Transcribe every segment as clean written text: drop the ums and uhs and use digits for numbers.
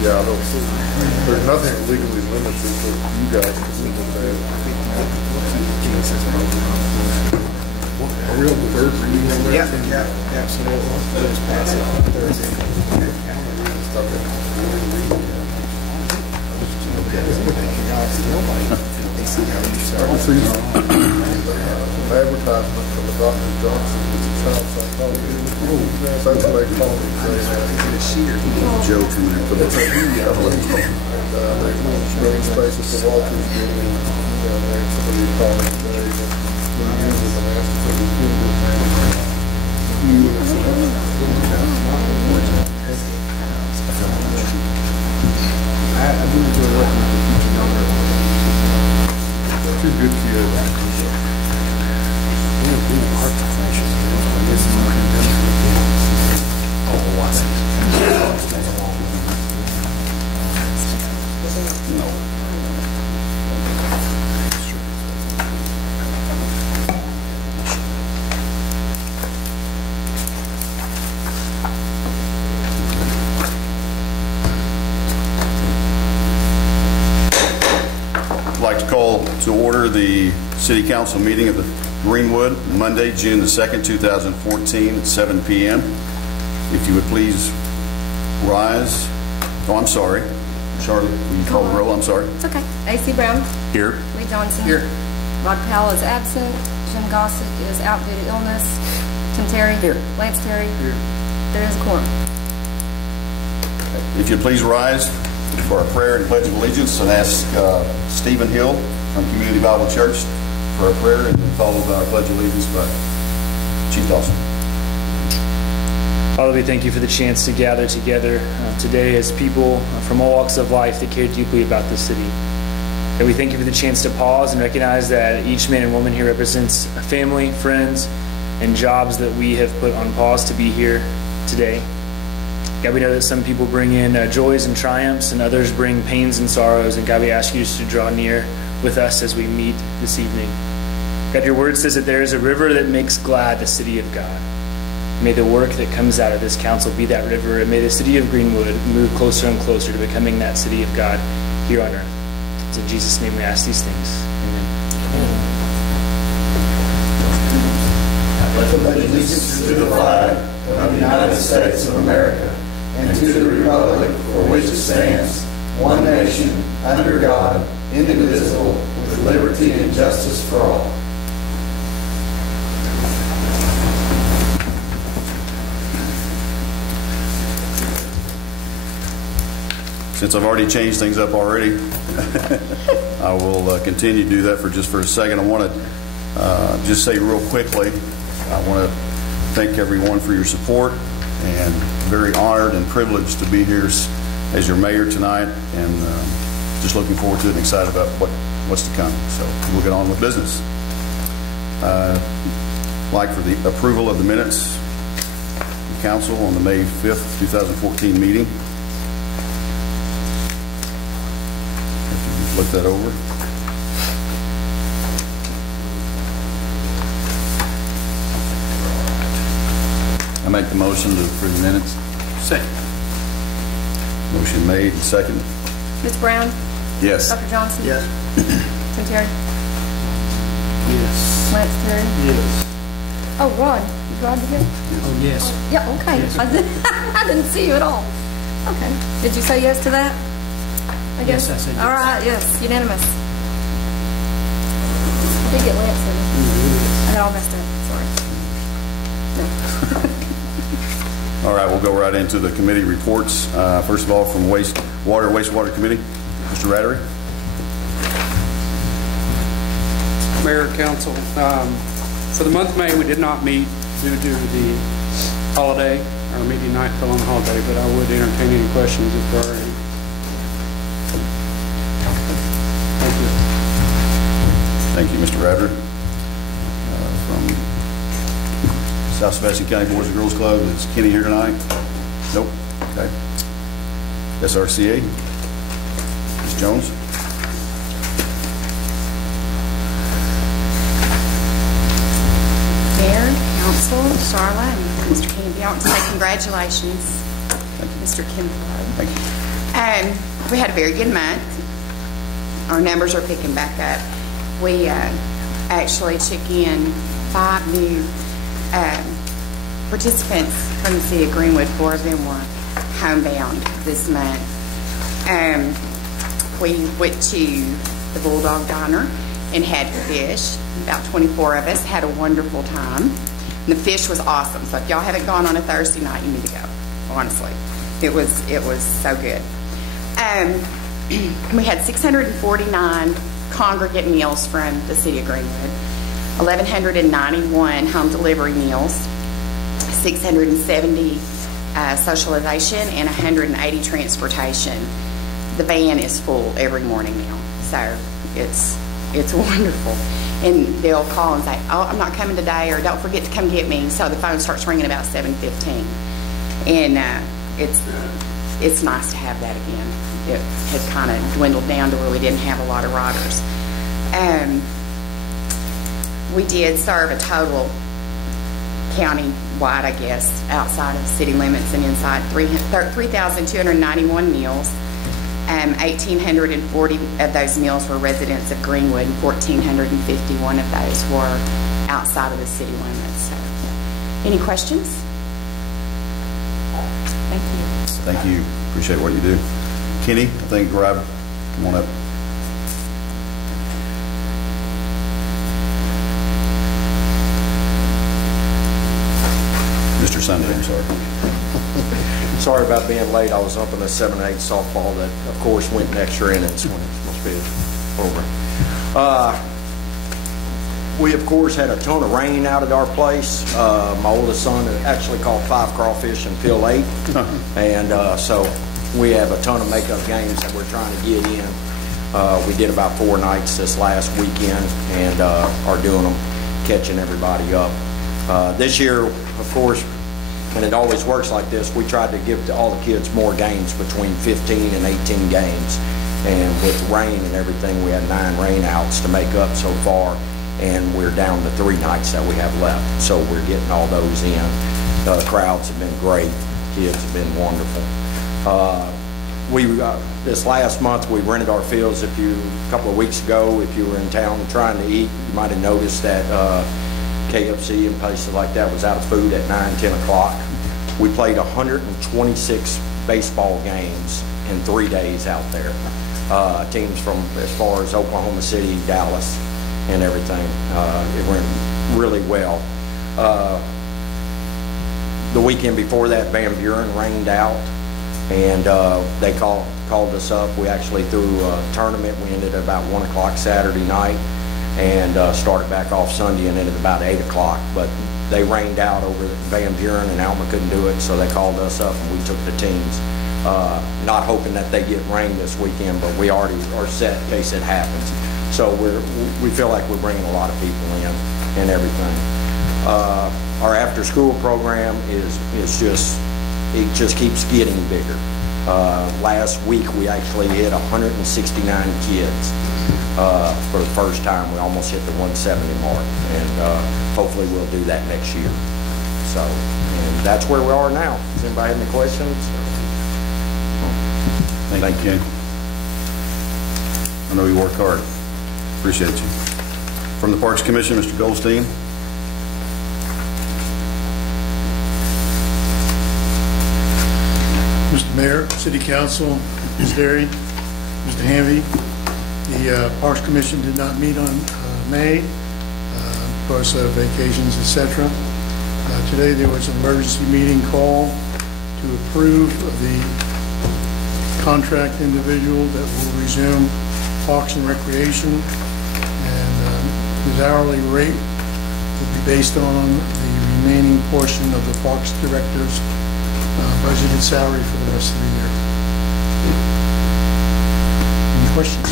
Yeah, I don't see. There's nothing legally limited to you guys. Are we on the third reading on that? Yeah, absolutely. Just pass it on Thursday. Advertisement from the Dr. Johnson, which is child psychology. That's what they call it. Joe coming in for the Green spaces for Walter's getting somebody called me today that uses and asked if it was I do enjoy working with the future number. She's good kids. I'd like to call to order the City Council meeting of the Greenwood, Monday, June the 2nd, 2014 at 7 p.m. If you would please rise. Oh, I'm sorry. Charlotte, will you call the roll? I'm sorry. It's okay. A.C. Brown. Here. Lee Johnson. Here. Rod Powell is absent. Jim Gossett is out due to illness. Tim Terry. Here. Lance Terry. Here. There is a quorum. If you'd please rise for our prayer and pledge of allegiance, and ask Stephen Hill from Community Bible Church for our prayer, and then followed by our pledge of allegiance by Chief Dawson. Father, we thank you for the chance to gather together today as people from all walks of life that care deeply about this city. And we thank you for the chance to pause and recognize that each man and woman here represents a family, friends, and jobs that we have put on pause to be here today. God, we know that some people bring in joys and triumphs, and others bring pains and sorrows. And God, we ask you to draw near with us as we meet this evening. God, your word says that there is a river that makes glad the city of God. May the work that comes out of this council be that river, and may the city of Greenwood move closer and closer to becoming that city of God here on earth. It's in Jesus' name we ask these things. Amen. I pledge allegiance to the flag of the United States of America and to the republic for which it stands, one nation, under God, indivisible, with liberty and justice for all. Since I've already changed things up already, I will continue to do that for a second. I want to just say real quickly, I want to thank everyone for your support, and very honored and privileged to be here as your mayor tonight, and just looking forward to it and excited about what's to come. So we'll get on with business. Like for the approval of the minutes of council on the May 5th, 2014 meeting. Look that over. I make the motion to approve the minutes. Second. Motion made and seconded. Ms. Brown. Yes. Dr. Johnson. Yes. Tim Terry. Yes. Lance Terry. Yes. Oh, Rod. Is Rod here? Oh, yes. Yeah, okay. Yes. I didn't see you at all. Okay. Did you say yes to that? I guess. Yes, I said yes. All right, yes. Unanimous. I did get Lance in. I got all messed up. Sorry. All right, we'll go right into the committee reports. First of all, from Wastewater Committee, Mr. Rattery. Mayor, Council, for the month of May, we did not meet due to the holiday. Our meeting night fell on the holiday, but I would entertain any questions if there are any. Thank you, Mr. Radler. From South Sebastian County Boys and Girls Club, is Kenny here tonight? Nope. Okay. SRCA, Ms. Jones. Mayor, Council, Charla, and Mr. Canby, I want to say congratulations, Mr. Kinflow. Thank you. We had a very good month. Our numbers are picking back up. We actually took in 5 new participants from the city of Greenwood. 4 of them were homebound this month. We went to the Bulldog Diner and had fish. About 24 of us had a wonderful time. And the fish was awesome. So if y'all haven't gone on a Thursday night, you need to go. Honestly, it was so good. We had 649 congregate meals from the city of Greenwood, 1,191 home delivery meals, 670 socialization, and 180 transportation. The van is full every morning now, so it's wonderful. And they'll call and say, "Oh, I'm not coming today," or "Don't forget to come get me." So the phone starts ringing about 7:15, and it's nice to have that again. It had kind of dwindled down to where we didn't have a lot of riders. We did serve a total county-wide, I guess, outside of city limits and inside, 3,291 meals. 1,840 of those meals were residents of Greenwood, and 1,451 of those were outside of the city limits. So, any questions? Thank you. Thank you. Appreciate what you do. Kenny, I think come on up. Mr. Sunday, I'm sorry. Sorry about being late. I was up in a 7-8 softball that, of course, went in extra innings when it's supposed to be over. We, of course, had a ton of rain out at our place. My oldest son actually caught 5 crawfish and filled 8. And so we have a ton of makeup games that we're trying to get in. We did about 4 nights this last weekend and are doing them, catching everybody up. This year, of course, and it always works like this, we tried to give to all the kids more games, between 15 and 18 games. And with rain and everything, we had 9 rainouts to make up so far, and we're down to 3 nights that we have left. So we're getting all those in. The crowds have been great. Kids have been wonderful. This last month, we rented our fields. A couple of weeks ago, if you were in town trying to eat, you might have noticed that KFC and places like that was out of food at 9, 10 o'clock. We played 126 baseball games in 3 days out there. Teams from as far as Oklahoma City, Dallas, and everything. It went really well. The weekend before that, Van Buren rained out, and they called us up. We actually threw a tournament. We ended at about 1 o'clock Saturday night, and started back off Sunday and ended about 8 o'clock. But they rained out over Van Buren, and Alma couldn't do it, so they called us up and we took the teams. Not hoping that they get rain this weekend, but we already are set in case it happens. So we feel like we're bringing a lot of people in and everything. Our after-school program it just keeps getting bigger. Last week we actually hit 169 kids. For the first time, we almost hit the 170 mark, and hopefully we'll do that next year. So, and that's where we are now. Does anybody have any questions? Thank you, Ken. I know you work hard. Appreciate you. From the Parks Commission, Mr. Goldstein. Mr. Mayor, City Council, Ms. Derry, Mr. Hanvey, the Parks Commission did not meet on May because of vacations, etc. Today there was an emergency meeting called to approve the contract individual that will resume Parks and Recreation, and his hourly rate will be based on the remaining portion of the Parks Director's budgeted salary for the rest of the year. Any questions?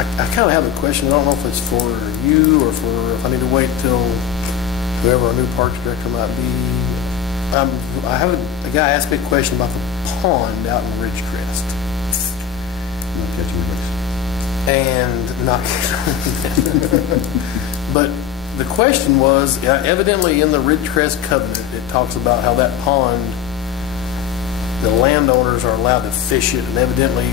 I kind of have a question. I don't know if it's for you or for if I need to wait till whoever our new parks director might be. I have a guy asked me a question about the pond out in Ridgecrest. And not but the question was, evidently in the Ridgecrest covenant, it talks about how that pond, the landowners are allowed to fish it, and evidently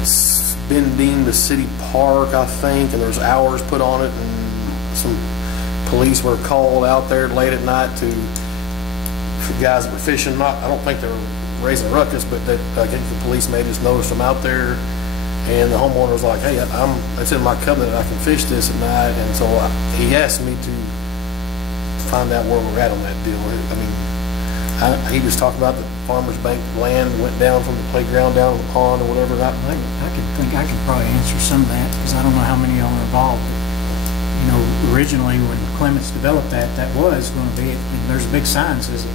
it's been deemed a city park, I think, and there's hours put on it, and some police were called out there late at night to guys that were fishing. I don't think they were raising a ruckus, but I think the police may just notice them out there, and the homeowner was like, hey, it's in my covenant I can fish this at night, and so he asked me to find out where we're at on that deal. I mean, he was talking about the Farmers Bank land went down from the playground down to the pond or whatever. I could probably answer some of that, because I don't know how many are involved. You know, originally when Clements developed that was going to be, there's a big sign that says a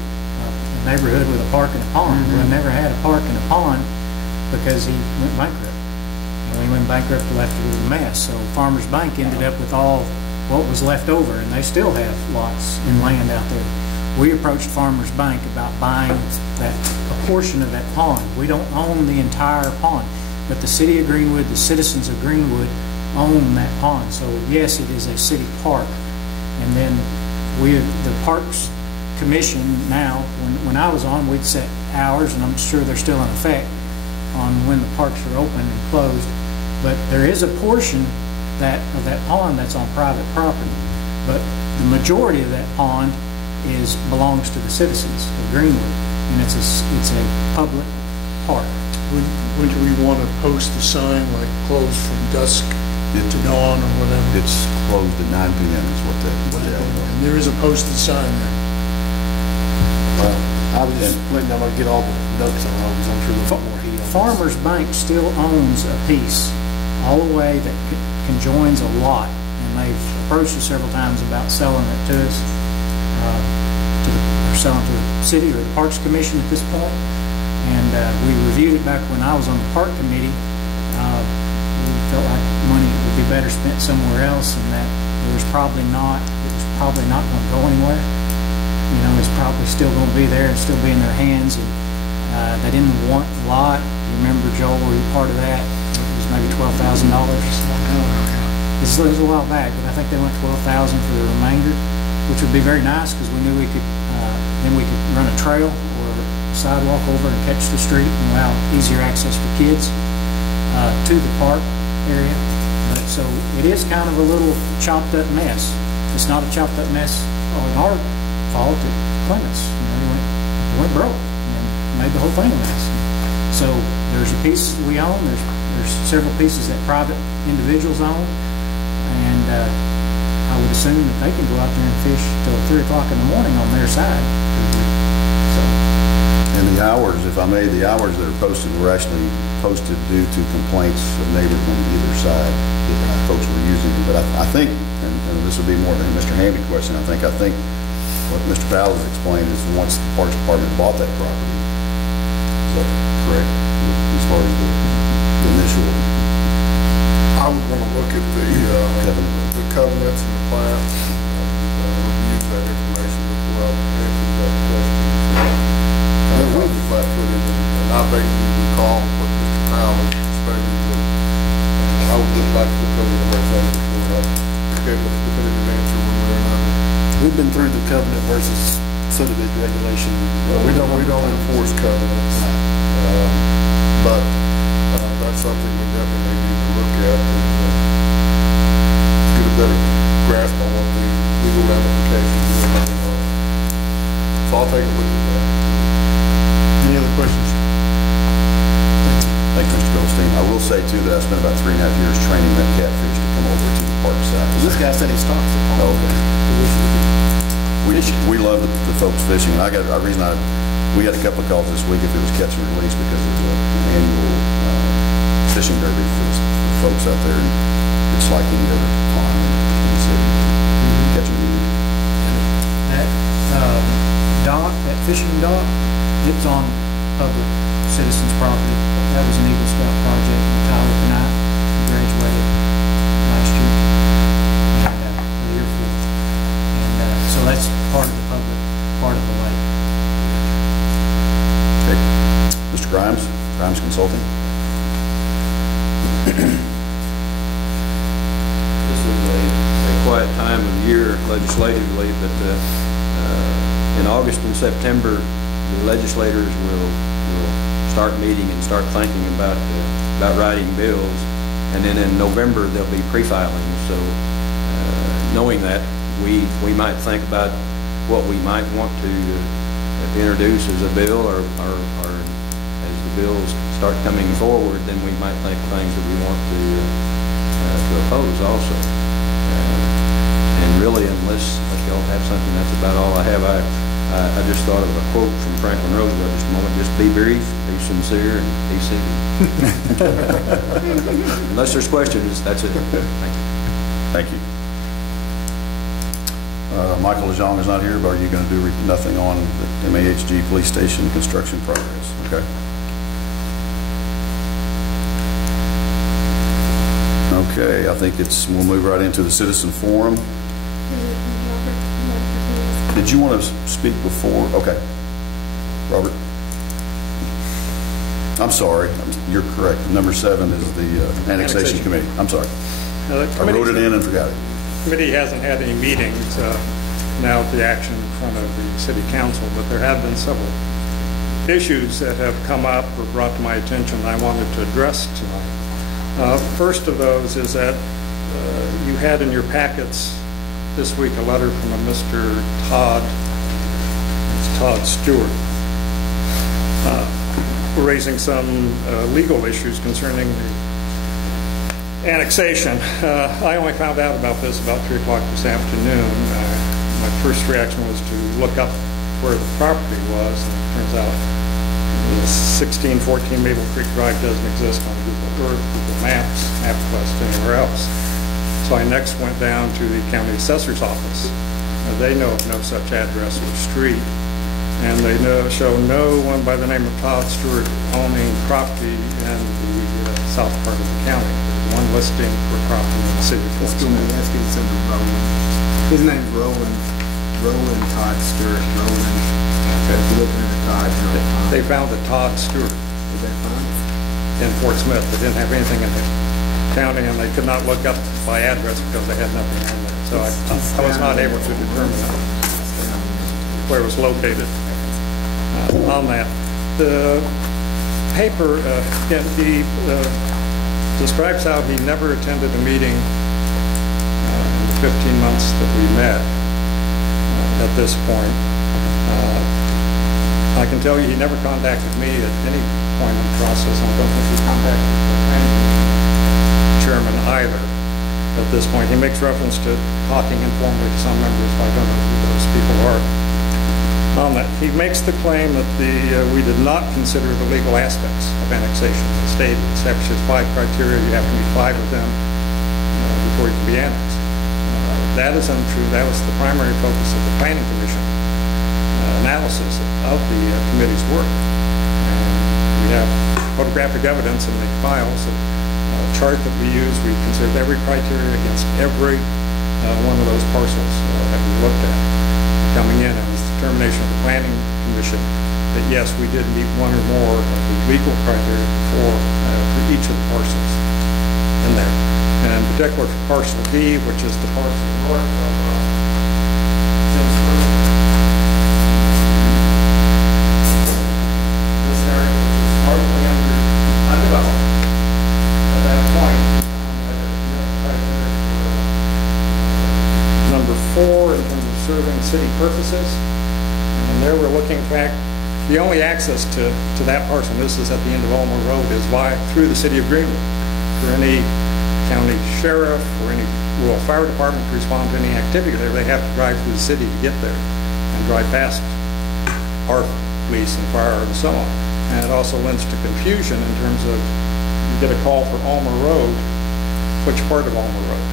neighborhood with a park and a pond. Mm-hmm. Well, never had a park and a pond because he went bankrupt. And when he went bankrupt, he left it with a mess. So Farmers Bank ended up with all what was left over, and they still have lots in land out there. We approached Farmers Bank about buying a portion of that pond. We don't own the entire pond, but the city of Greenwood, the citizens of Greenwood, own that pond. So yes, it is a city park. And then the Parks Commission now, when I was on, we'd set hours, and I'm sure they're still in effect, on when the parks are open and closed. But there is a portion of that pond that's on private property. But the majority of that pond belongs to the citizens of Greenwood, and it's a public park. Would we want to post a sign like closed from dusk to dawn or whatever? It's closed at 9 p.m. is what that was. And there is a posted sign there. Well, I was just letting them get all the ducks in a row, because I'm sure there's more heat on Farmers Bank still owns a piece all the way that conjoins a lot, and they've approached us several times about selling it to us, or selling to the city or the Parks Commission at this point. And we reviewed it back when I was on the Park Committee. We felt like money would be better spent somewhere else, and that it was probably not going to go anywhere. You know, it's probably still going to be there and still be in their hands. And they didn't want a lot. You remember, Joel, were you part of that? It was maybe $12,000. This was a while back, but I think they went $12,000 for the remainder, which would be very nice, because we knew we could then we could run a trail or a sidewalk over and catch the street and allow easier access for kids to the park area. But so it is kind of a little chopped up mess. It's not a chopped up mess on our fault at Clements. You know, he went broke and made the whole thing a mess. So there's a piece that we own. There's several pieces that private individuals own, and I would assume that they can go out there and fish till 3 o'clock in the morning on their side. So. And the hours, if I may, the hours that are posted were actually posted due to complaints of neighbors on either side that folks were using it. But I think, and this would be more than Mr. Hamby's question, I think what Mr. Powell has explained is once the Parks Department bought that property, is that correct? As far as the initial I'm going to look at the covenants and the plans and use that information as well to answer that question. And I beg you to recall what Mr. Powell explained, and I would just like to look over the whole thing before I give a definitive answer one way or another. We've been through the covenant versus subdivision regulation. We don't enforce covenants, but that's something we definitely need to look at and get a better grasp on what the legal ramifications are. So I'll take a look at that. Any other questions? Thank you, Mr. Goldstein. I will say, too, that I spent about 3.5 years training that catfish to come over to the park side. This guy said he stocks the pond. Oh, okay. We love the folks fishing. And we had a couple of calls this week if it was catch and release, because there's an annual fishing derby for folks out there. And it's like any other pond in the city. Catch and release. That dock, that fishing dock, it's on public citizens' property. That was an Eagle Scout project, and Tyler Knight graduated Grimes Consulting. This is a quiet time of year legislatively, but in August and September, the legislators will start meeting and start thinking about writing bills, and then in November there'll be pre-filing. So knowing that, we might think about what we might want to introduce as a bill, or as the bills start coming forward, then we might think of things that we want to oppose also. And really, unless y'all have something, that's about all I have. I just thought of a quote from Franklin Roosevelt just a moment: just be brief, be sincere, and be civil. Unless there's questions, that's it. Thank you. Thank you. Michael Lejeune is not here, but are you going to do nothing on the MAHG police station construction progress? Okay. Okay, I think we'll move right into the citizen forum. Did you want to speak before? Okay. Robert? I'm sorry. You're correct. Number 7 is the annexation committee. I'm sorry. I wrote it in and forgot it. The committee hasn't had any meetings now with the action in front of the city council, but there have been several issues that have come up or brought to my attention that I wanted to address tonight. First of those is that you had in your packets this week a letter from a Mr. Todd Stewart, raising some legal issues concerning the annexation. I only found out about this about 3 o'clock this afternoon. My first reaction was to look up where the property was, and it turns out 1614 Maple Creek Drive doesn't exist on Google Earth, Google Maps, MapQuest, anywhere else. So I next went down to the county assessor's office. They know of no such address or street, and they show no one by the name of Todd Stewart owning property in the south part of the county. There's one listing for property in the city of Fort Smith. His name's Roland Todd Stewart. Roland. Okay. If you look at the Todd, they found a Todd Stewart. Did they find it? In Fort Smith. They didn't have anything in the county, and they could not look up by address because they had nothing on there. So I was not able to determine where it was located on that. The paper, he describes how he never attended a meeting in the 15 months that we met at this point. I can tell you he never contacted me at any point in the process. I don't think he contacted the planning chairman either at this point. He makes reference to talking informally to some members, but I don't know who those people are. On that, he makes the claim that we did not consider the legal aspects of annexation. The state establishes 5 criteria. You have to meet 5 of them before you can be annexed. That is untrue. That was the primary focus of the Planning Commission analysis of the committee's work. And we have photographic evidence in the files. A chart that we use, we considered every criteria against every one of those parcels that we looked at coming in. It was the determination of the Planning Commission that yes, we did meet 1 or more of the legal criteria for each of the parcels in there. And in particular for parcel D, which is the parcel north of Simsbury. This area, which is largely undeveloped at that point. Number 4 in terms of serving city purposes. And there we're looking, in fact, the only access to that parcel, and this is at the end of Ulmer Road, is through the city of Greenwood. For any county sheriff or any rural fire department to respond to any activity there, they have to drive through the city to get there and drive past our police and fire and so on. And it also lends to confusion in terms of you get a call for Ulmer Road, which part of Ulmer Road?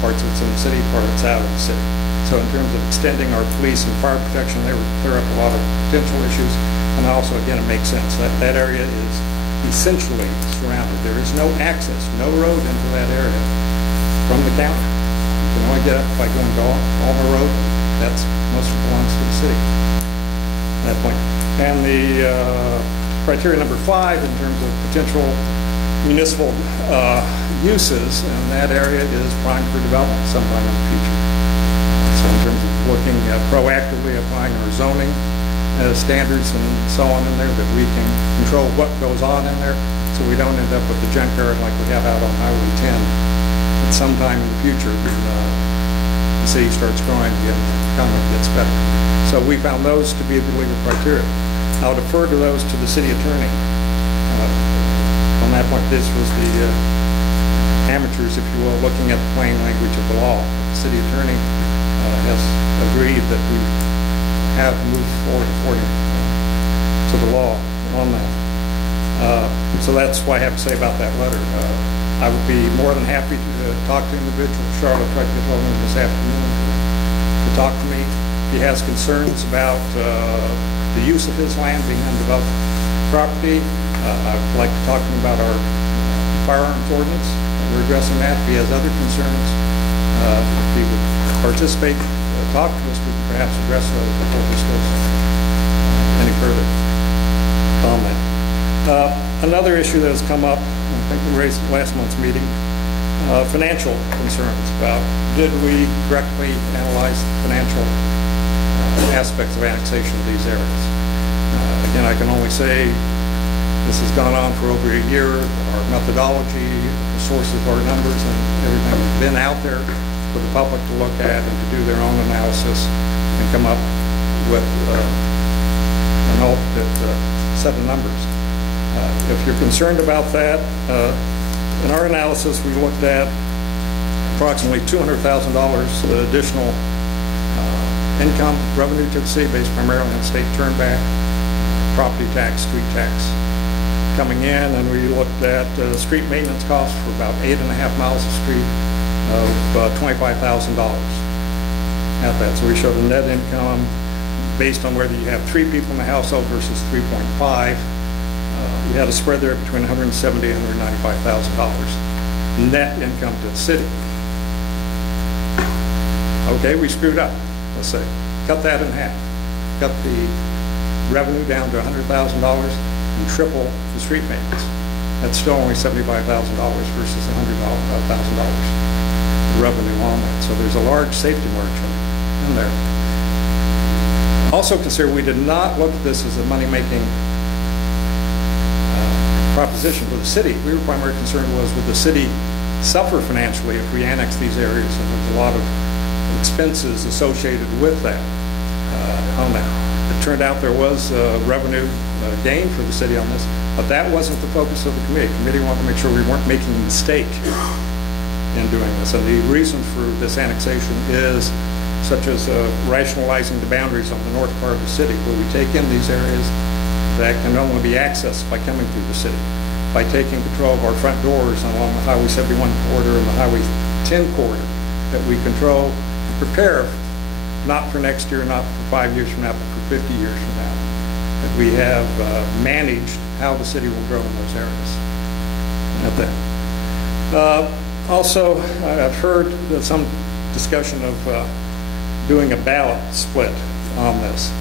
Parts that's in the city, part that's out of the city. So in terms of extending our police and fire protection, they would clear up a lot of potential issues. And also, again, it makes sense that that area is essentially surrounded. There is no access, no road into that area from the county. You can only get up by going to Ulmer Road. That's most of it belongs to the city at that point. And the criteria number 5 in terms of potential municipal uses, and that area is prime for development sometime in the future. So in terms of looking proactively applying our zoning standards and so on in there, that we can control what goes on in there, so we don't end up with the junkyard like we have out on Highway 10 at some time in the future when the city starts growing again, the economy gets better. So we found those to be the legal criteria. I'll defer to those to the city attorney. On that point, this was the amateurs, if you will, looking at the plain language of the law. The city attorney has agreed that we have moved forward according to the law on that. So that's what I have to say about that letter. I would be more than happy to talk to individuals. Charlotte tried to get hold of me this afternoon to talk to me. If he has concerns about the use of his land being undeveloped property, I'd like to talk to him about our firearms ordinance. We're addressing that. If he has other concerns, if he would participate, talk to us, we could perhaps address those before this goes any further comment. Another issue that has come up, I think we raised at last month's meeting, financial concerns about did we correctly analyze financial aspects of annexation of these areas. Again, I can only say this has gone on for over a year. Our methodology, the sources of our numbers, and everything has been out there for the public to look at and to do their own analysis and come up with an ultimate set of numbers. If you're concerned about that, in our analysis we looked at approximately $200,000 additional income revenue to the city based primarily on state turnback, property tax, street tax coming in, and we looked at street maintenance costs for about 8.5 miles of street of $25,000 at that. So we showed a net income based on whether you have 3 people in the household versus 3.5. We had a spread there between $170,000 and $195,000 net income to the city. Okay, we screwed up, let's say. Cut that in half. Cut the revenue down to $100,000 and triple the street maintenance. That's still only $75,000 versus $100,000 revenue on that. So there's a large safety margin in there. Also consider we did not look at this as a money-making proposition for the city. We were primarily concerned was would the city suffer financially if we annex these areas, and there's a lot of expenses associated with that on that. It turned out there was revenue gain for the city on this, but that wasn't the focus of the committee. The committee wanted to make sure we weren't making a mistake in doing this, and the reason for this annexation is such as rationalizing the boundaries on the north part of the city, where we take in these areas that can only be accessed by coming through the city. By taking control of our front doors along the Highway 71 corridor and the Highway 10 corridor, that we control and prepare not for next year, not for 5 years from now, but for 50 years from now. That we have managed how the city will grow in those areas. At that. Also, I've heard some discussion of doing a ballot split on this.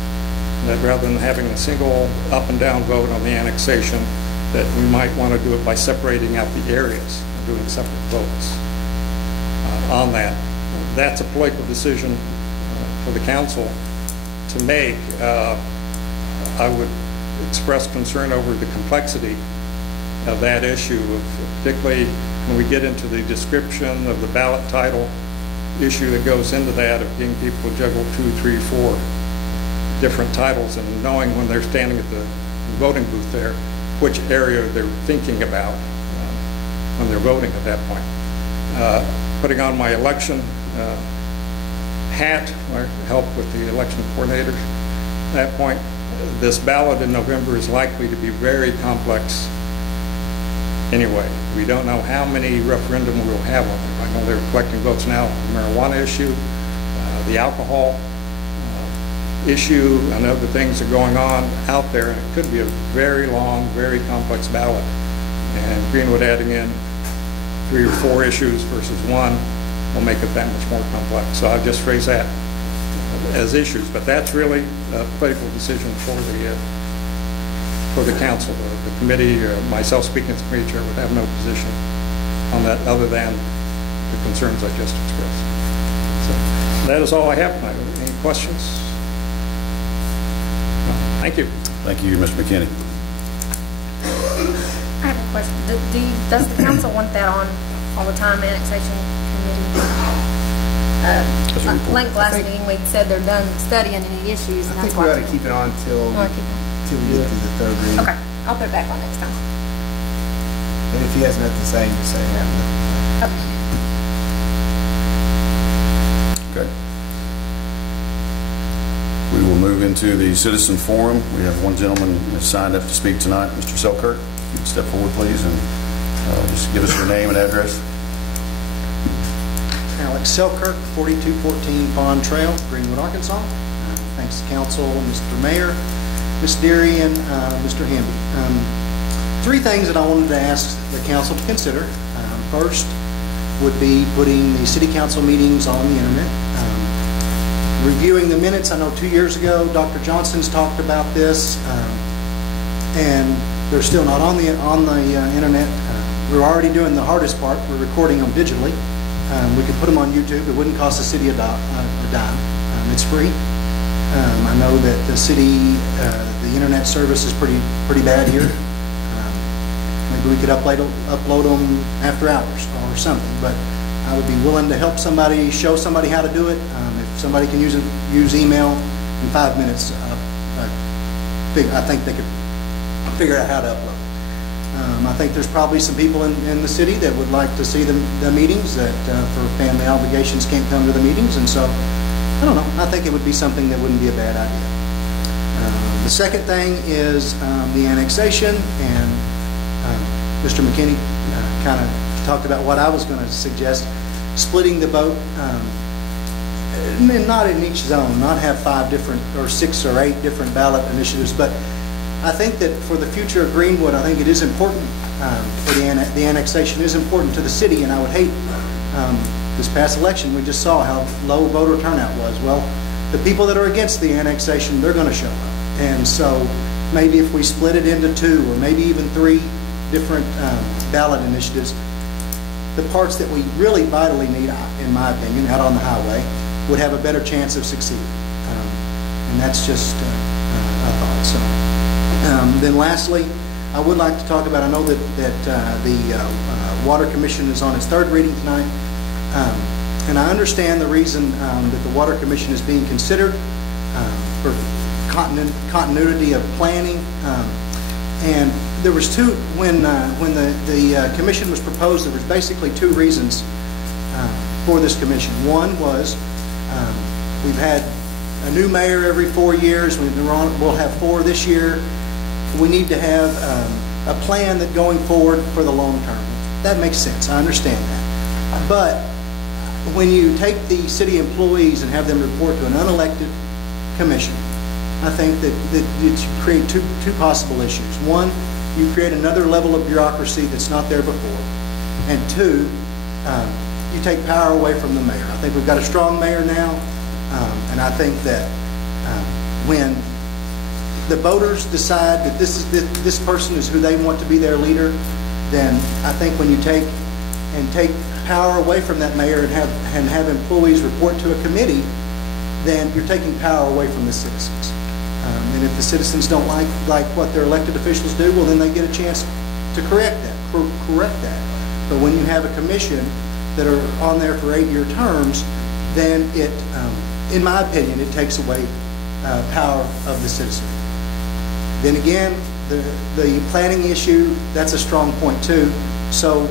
That rather than having a single up and down vote on the annexation, that we might want to do it by separating out the areas and doing separate votes on that. That's a political decision for the council to make. I would express concern over the complexity of that issue, particularly when we get into the description of the ballot title issue that goes into that, of getting people to juggle 2, 3, 4 different titles, and knowing when they're standing at the voting booth there, which area they're thinking about when they're voting at that point. Putting on my election hat, or help with the election coordinators at that point, this ballot in November is likely to be very complex anyway. We don't know how many referendum we'll have on it. I know they're collecting votes now on the marijuana issue, the alcohol issue, and other things are going on out there, and it could be a very long, very complex ballot. And Greenwood adding in 3 or 4 issues versus 1 will make it that much more complex. So I'll just phrase that as issues, but that's really a political decision for the for the council. The committee, myself speaking as committee chair, would have no position on that other than the concerns I just expressed. So that is all I have tonight. Any questions? Thank you. Thank you, Mr. McKinney. I have a question. Does the council want that on all the time, annexation committee? Like last meeting, we said they're done studying any issues. I think we ought to keep it on till we get through the third reading. Okay, I'll put it back on next time. And if he has nothing to say, you say nothing. Okay. We will move into the citizen forum. We have one gentleman who has signed up to speak tonight, Mr. Selkirk. If you could step forward, please, and just give us your name and address. Alex Selkirk, 4214 Pond Trail, Greenwood, Arkansas. Thanks to council, Mr. Mayor, Ms. Deary, and Mr. Hamby. Three things that I wanted to ask the council to consider. First would be putting the city council meetings on the internet. Reviewing the minutes, I know 2 years ago Dr. Johnson's talked about this, and they're still not on the internet. We're already doing the hardest part. We're recording them digitally. We could put them on YouTube. It wouldn't cost the city a dime. It's free. I know that the city, the internet service is pretty bad here. Maybe we could upload them after hours or something. But I would be willing to help somebody, show somebody how to do it. If somebody can use email in 5 minutes, I think they could figure out how to upload. I think there's probably some people in the city that would like to see the meetings that for family obligations can't come to the meetings, and so I don't know. I think it would be something that wouldn't be a bad idea. The second thing is the annexation, and Mr. McKinney kind of talked about what I was going to suggest, splitting the vote, and not in each zone, not have 5 different or 6 or 8 different ballot initiatives, but I think that for the future of Greenwood, I think it is important for the annexation is important to the city, and I would hate this past election we just saw how low voter turnout was. Well, the people that are against the annexation, they're going to show up, and so maybe if we split it into 2 or maybe even 3 different ballot initiatives, the parts that we really vitally need, in my opinion, out on the highway, would have a better chance of succeeding, and that's just a thought. So. Then lastly, I would like to talk about, I know that the Water Commission is on its 3rd reading tonight, and I understand the reason that the Water Commission is being considered for continuity of planning, and there was 2, when the commission was proposed, there was basically 2 reasons for this commission. One was we've had a new mayor every 4 years, we'll have 4 this year. We need to have a plan that going forward for the long term. That makes sense. I understand that. But when you take the city employees and have them report to an unelected commission, I think that you create two possible issues. One, you create another level of bureaucracy that's not there before. And 2, you take power away from the mayor. I think we've got a strong mayor now, and I think that when the voters decide that this person is who they want to be their leader, then I think when you take power away from that mayor and have employees report to a committee, then you're taking power away from the citizens. And if the citizens don't like what their elected officials do, well, then they get a chance to correct that. But when you have a commission that are on there for 8-year terms, then it, in my opinion, it takes away power of the citizen. Then again, the planning issue, that's a strong point too. So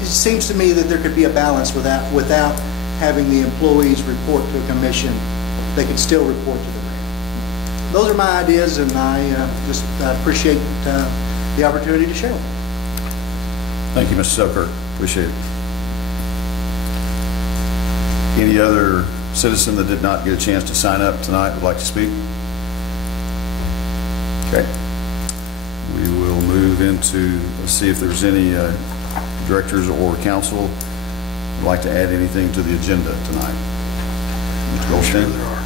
it seems to me that there could be a balance without having the employees report to a commission. They could still report to the mayor. Those are my ideas, and I just appreciate the opportunity to share them. Thank you, Mr. Selkirk. Appreciate it. Any other citizen that did not get a chance to sign up tonight would like to speak? Okay. We will move into, let's see if there's any directors or council would like to add anything to the agenda tonight. Mr. Goldstein? Sure there are.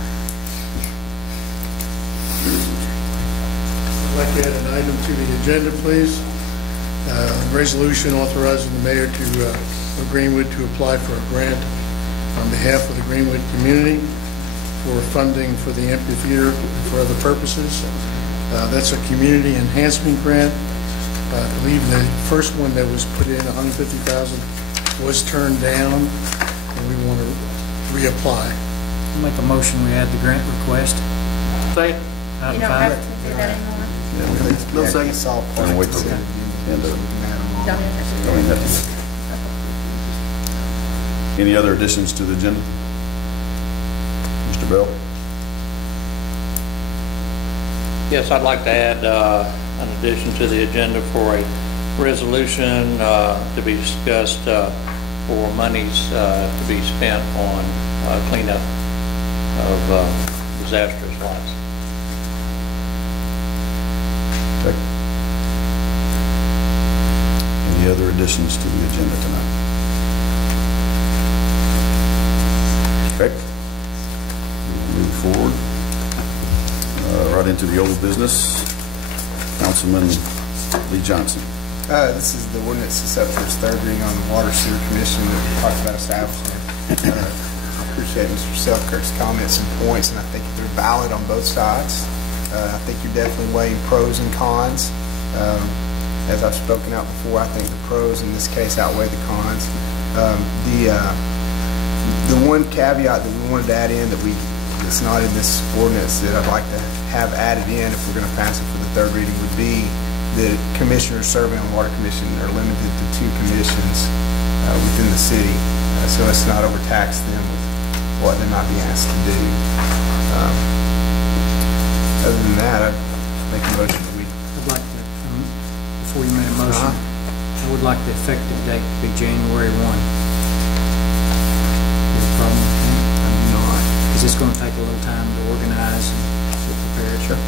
I'd like to add an item to the agenda, please. Resolution authorizing the mayor of Greenwood to apply for a grant on behalf of the Greenwood community for funding for the amphitheater and for other purposes. That's a community enhancement grant. I believe the first one that was put in, $150,000, was turned down, and we want to reapply. I'll make a motion, we add the grant request. Second. You don't have to do that anymore. No second. And wait till the end of it. Don't even have to. Any other additions to the agenda? Mr. Bell? Yes, I'd like to add an addition to the agenda for a resolution to be discussed for monies to be spent on cleanup of disastrous lots. Okay. Any other additions to the agenda tonight? Okay. We'll move forward. Right into the old business. Councilman Lee Johnson. This is the ordinance that's up for its third reading on the Water Sewer Commission that we talked about establishing. I appreciate Mr. Selkirk's comments and points, and I think they're valid on both sides. I think you're definitely weighing pros and cons. As I've spoken out before, I think the pros in this case outweigh the cons. The one caveat that we wanted to add in that's not in this ordinance that I'd like to have added in if we're going to pass it for the third reading would be that commissioners serving on the Water Commission are limited to 2 commissions within the city, so as to not overtax them with what they're not being asked to do. Other than that, I'd make a motion that we... I'd like to, before you make a motion, I would like the effective date to be January 1. Problem with that? I'm not. Because it's going to take a little time to organize and get prepared. Sure.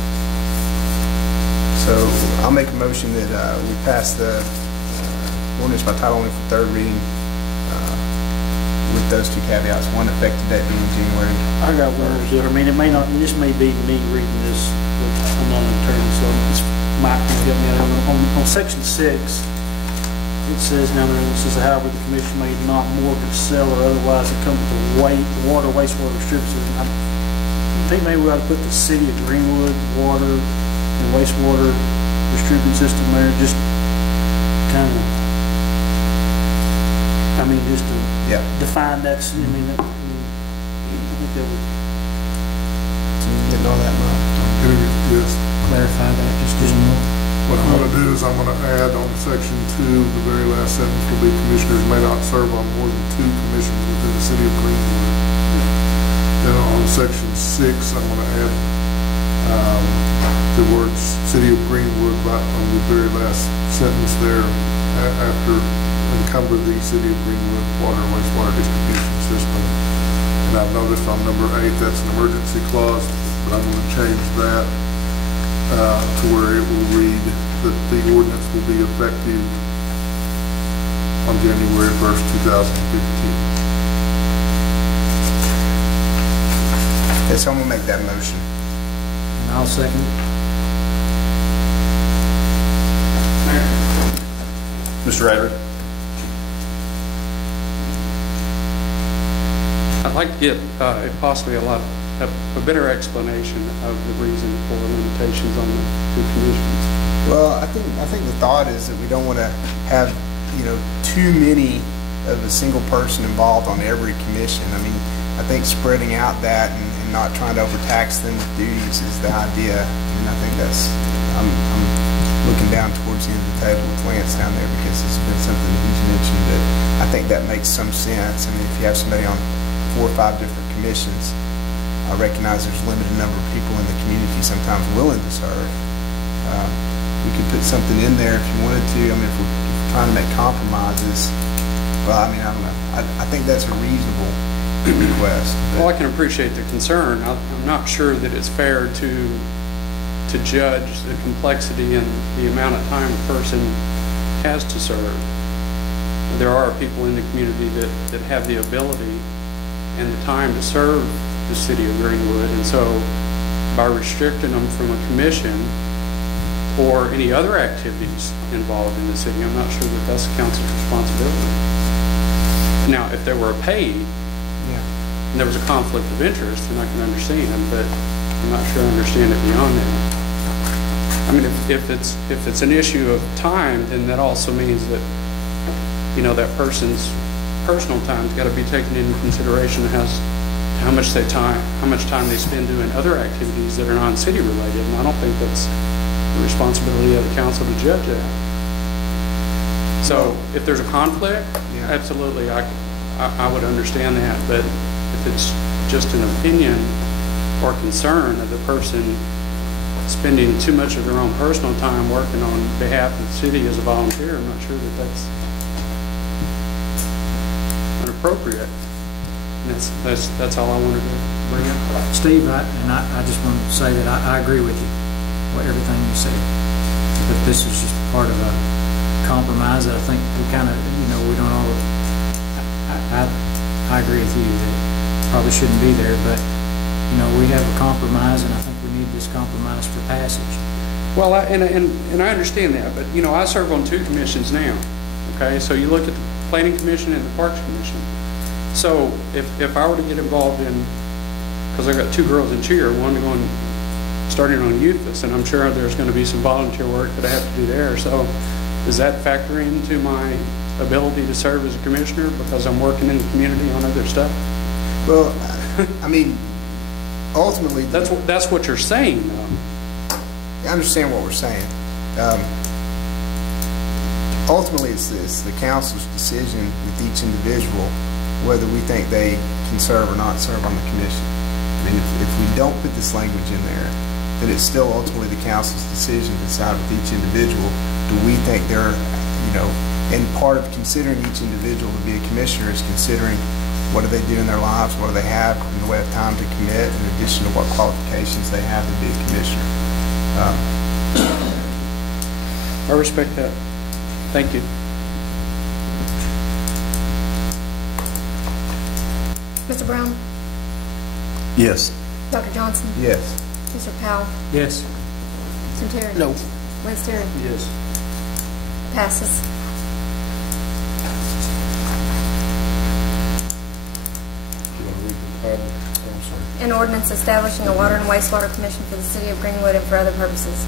So I'll make a motion that we pass the ordinance by title only for third reading with those 2 caveats. One, effective date being January. I got words there. I mean, it may not, this may be me reading this, but I'm not an attorney, so it's Mike can help me out. On section 6, it says down there, it says, however, the commission may not mortgage, sell, or otherwise accomplish the water, wastewater distribution. I think maybe we ought to put the city of Greenwood water and wastewater distribution system there, just kind of, I mean, just to define that. I mean, I think that would. So you getting all that, Mike? Yes. Clarify that just a little more. What I'm going to do is I'm going to add on section 2, the very last sentence will be commissioners may not serve on more than 2 commissions within the city of Greenwood. Then on section 6, I'm going to add the words city of Greenwood right on the very last sentence there after encumber the city of Greenwood water and wastewater distribution system. And I've noticed on number 8 that's an emergency clause, but I'm going to change that to where it will read that the ordinance will be effective on January 1st, 2015. Yes, I'm going to make that motion. And I'll second it. Mr. Radford? I'd like to get possibly a better explanation of the reason for the limitations on the 2 commissions. Well, I think the thought is that we don't want to have, too many of a single person involved on every commission. I mean, I think spreading out that and not trying to overtax them with duties is the idea. And I think I'm looking down towards the end of the table with Lance down there because it's been something that he's mentioned that I think that makes some sense. I mean, if you have somebody on 4 or 5 different commissions, I recognize there's a limited number of people in the community sometimes willing to serve. We could put something in there if you wanted to. I mean, if we're trying to make compromises, well, I mean, I don't know. I think that's a reasonable request. Well, I can appreciate the concern. I'm not sure that it's fair to judge the complexity and the amount of time a person has to serve. There are people in the community that have the ability and the time to serve the city of Greenwood, and so by restricting them from a commission, or any other activities involved in the city, I'm not sure that that's the council's responsibility. Now, if there were a paid, and there was a conflict of interest, then I can understand, but I'm not sure I understand it beyond that. I mean, if it's an issue of time, then that also means that, you know, that person's personal time's got to be taken into consideration as how much time they spend doing other activities that are non-city related, and I don't think that's the responsibility of the council to judge that. So if there's a conflict, absolutely, I would understand that, but if it's just an opinion or concern of the person spending too much of their own personal time working on behalf of the city as a volunteer, I'm not sure that that's inappropriate. And that's all I wanted to bring up. Steve, I just want to say that I agree with you, everything you said. But this is just part of a compromise that I think we kind of, you know, we don't all. I agree with you that probably shouldn't be there, but you know, we have a compromise, and I think we need this compromise for passage. Well, and I understand that, but you know, I serve on 2 commissions now. Okay, so you look at the Planning Commission and the Parks Commission. So if I were to get involved in, because I got 2 girls in cheer, one going starting on Youthfest, and I'm sure there's going to be some volunteer work that I have to do there. So does that factor into my ability to serve as a commissioner because I'm working in the community on other stuff? Well, I mean, ultimately, that's what you're saying, though. I understand what we're saying. Ultimately, it's the council's decision with each individual whether we think they can serve or not serve on the commission. I mean, if we don't put this language in there, then it's still ultimately the council's decision to decide with each individual, do we think they're, you know, and part of considering each individual to be a commissioner is considering what do they do in their lives, what do they have in the way of time to commit, in addition to what qualifications they have to be a commissioner. I respect that. Thank you. Mr. Brown? Yes. Dr. Johnson? Yes. Mr. Powell? Yes. Mr. Terry? No. Wes Terry? Yes. Passes. An ordinance establishing a water and wastewater commission for the city of Greenwood and for other purposes.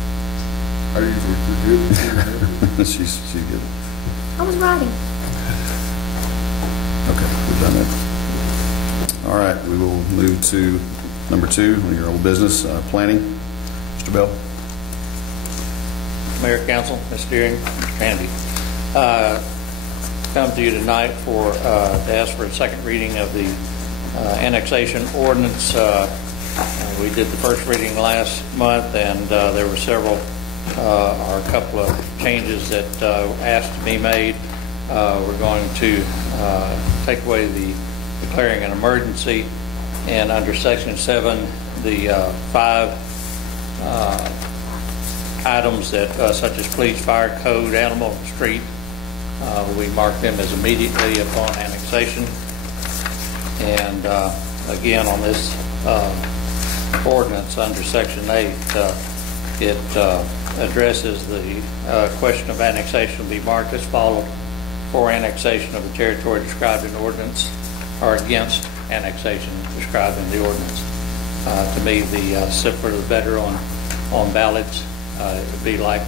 I usually forget. She's good. I was writing. Okay, we've done that. All right, we will move to number 2 on your old business, planning. Mr. Bell. Mayor, Council, Ms. Deering, Mr. Hanby. Come to you tonight to ask for a second reading of the annexation ordinance. We did the first reading last month, and there were several or a couple of changes that asked to be made. We're going to take away the declaring an emergency, and under Section 7, the 5 items that such as police, fire, code, animal, street, we mark them as immediately upon annexation. And again, on this ordinance under Section 8, it addresses the question of annexation will be marked as followed: for annexation of the territory described in the ordinance, or against annexation described in the ordinance. To me, the simpler the better on ballots. It would be like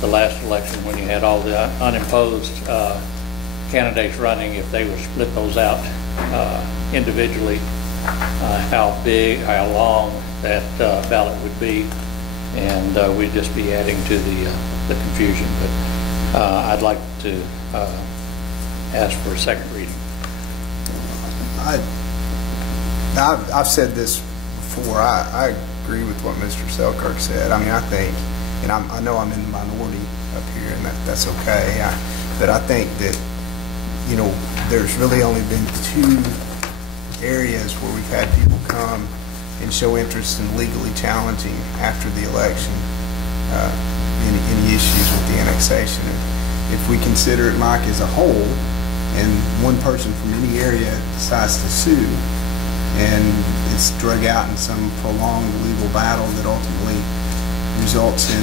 the last election when you had all the unimposed candidates running. If they would split those out individually, how big, how long that ballot would be, and we'd just be adding to the confusion. But I'd like to ask for a second reading. I've said this before. I agree with what Mr. Selkirk said. I mean, I think, and I know I'm in the minority up here, and that's okay. But I think that, you know, there's really only been 2 areas where we've had people come and show interest in legally challenging after the election any issues with the annexation. And if we consider it, Mike, as a whole, and one person from any area decides to sue, and it's drug out in some prolonged legal battle that ultimately results in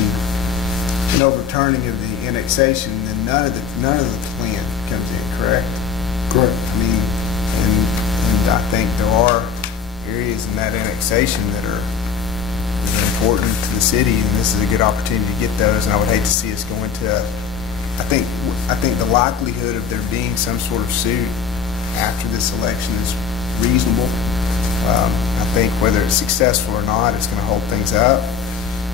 an overturning of the annexation, then none of the plan comes in, correct? Correct. I mean, and I think there are areas in that annexation that are important to the city, and this is a good opportunity to get those, and I would hate to see us go into I think the likelihood of there being some sort of suit after this election is reasonable. I think whether it's successful or not, it's going to hold things up.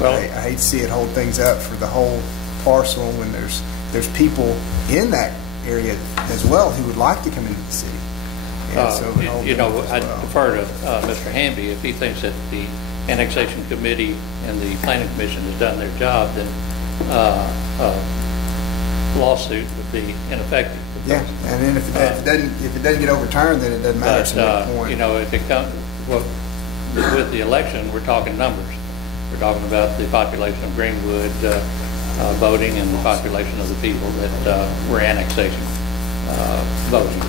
Well, I hate to see it hold things up for the whole parcel when there's people in that area as well who would like to come into the city. And so I defer to Mr. Hamby. If he thinks that the annexation committee and the planning commission has done their job, then lawsuit would be ineffective. Yeah, and then if it doesn't get overturned, then it doesn't matter. But point. If it comes with the election, we're talking numbers. We're talking about the population of Greenwood voting and the population of the people that were annexation voting.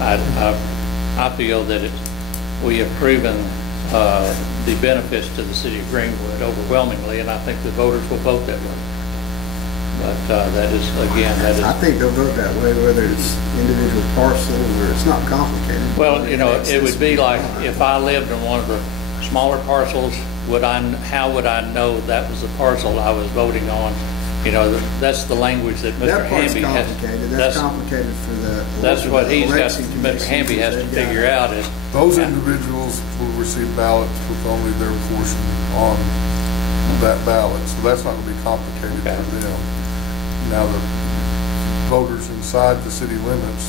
I feel that we have proven the benefits to the city of Greenwood overwhelmingly, and I think the voters will vote that way. But that is. I think they'll vote that way, whether it's individual parcel or it's not complicated. Well, it would be like if I lived in one of the smaller parcels. How would I know that was the parcel I was voting on? That's the language that Mr. Hamby has. That's complicated for the. That's what he's got. Mr. Hamby has to figure out is those individuals will receive ballots with only their portion on that ballot, so that's not going to be complicated for them. Now, the voters inside the city limits,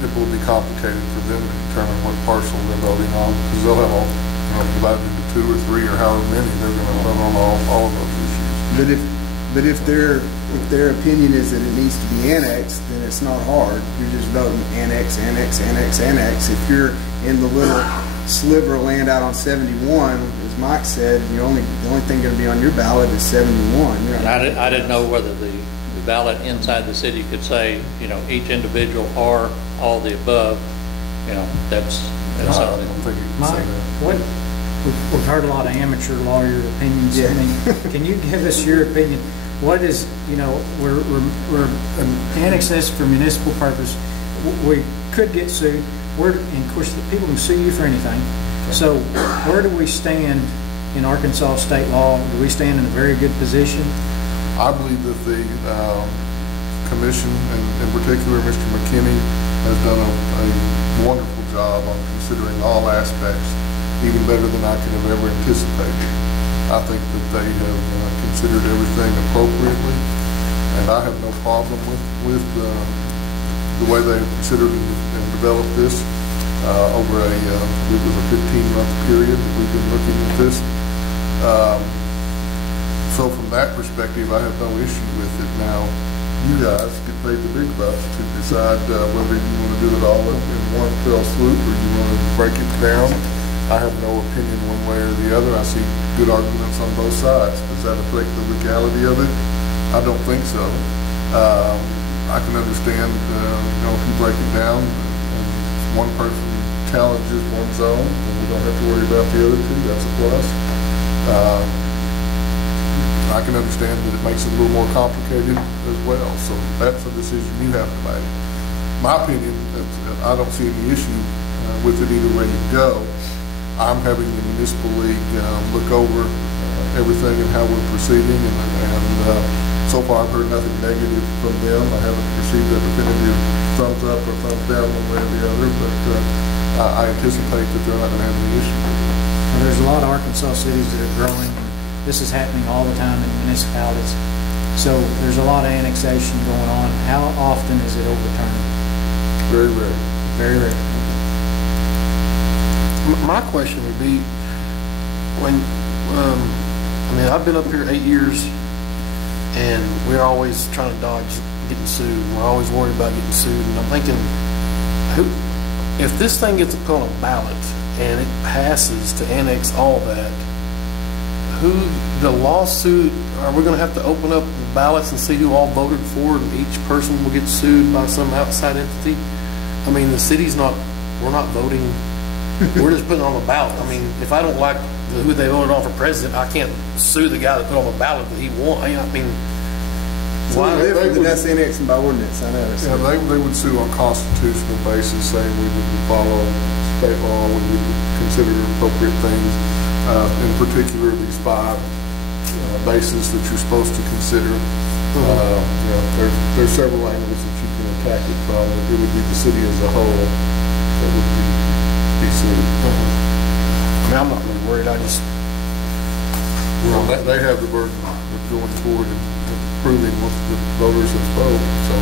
it will be complicated for them to determine what parcel they're voting on, because they'll have all divided into 2 or 3 or however many. They're going to vote on all of those issues. But if their opinion is that it needs to be annexed, then it's not hard. You're just voting annex, annex, annex, annex. If you're in the little sliver of land out on 71, as Mike said, the only thing going to be on your ballot is 71. I didn't know whether the ballot inside the city could say, each individual or all the above. That's something. Mike, we've heard a lot of amateur lawyer opinions. Yeah. I mean, can you give us your opinion? What is, we're annexing this for municipal purpose. We could get sued. And of course, the people can sue you for anything. So where do we stand in Arkansas state law? Do we stand in a very good position? I believe that the commission, and in particular Mr. McKinney, has done a wonderful job on considering all aspects, even better than I could have ever anticipated. I think that they have considered everything appropriately, and I have no problem with the way they have considered and developed this over a 15-month period that we've been looking at this. So from that perspective, I have no issue with it. Now, you guys get paid the big bucks to decide whether you want to do it all in one fell swoop or you want to break it down. I have no opinion one way or the other. I see good arguments on both sides. Does that affect the legality of it? I don't think so. I can understand, if you break it down and one person challenges one zone, and we don't have to worry about the other 2. That's a plus. I can understand that it makes it a little more complicated as well. So that's a decision you have to make. My opinion, I don't see any issue with it either way you go. I'm having the municipal league look over everything and how we're proceeding, and so far I've heard nothing negative from them. I haven't received a definitive thumbs up or thumbs down one way or the other, but I anticipate that they're not going to have any issue with it. Well, there's a lot of Arkansas cities that are growing. This is happening all the time in municipalities. So there's a lot of annexation going on. How often is it overturned? Very rare. Very rare. My question would be, when, I've been up here 8 years, and we're always trying to dodge getting sued. We're always worried about getting sued, and I'm thinking, if this thing gets put on a ballot and it passes to annex all that, the lawsuit, are we going to have to open up the ballots and see who all voted for it, and each person will get sued by some outside entity? The city's we're not voting We're just putting it on the ballot. I mean, if I don't like who they voted on for president, I can't sue the guy that put on the ballot that he won. I mean, why? Different than us annexing by ordinance, I know. Yeah, they would sue on constitutional basis, saying we wouldn't follow state law, we would consider appropriate things, in particular these 5 bases that you're supposed to consider. There's several angles that you can attack it from. It would be the city as a whole that would be sued. I mean, I'm not really worried. I just they have the burden of going forward and proving what the voters have voted. So.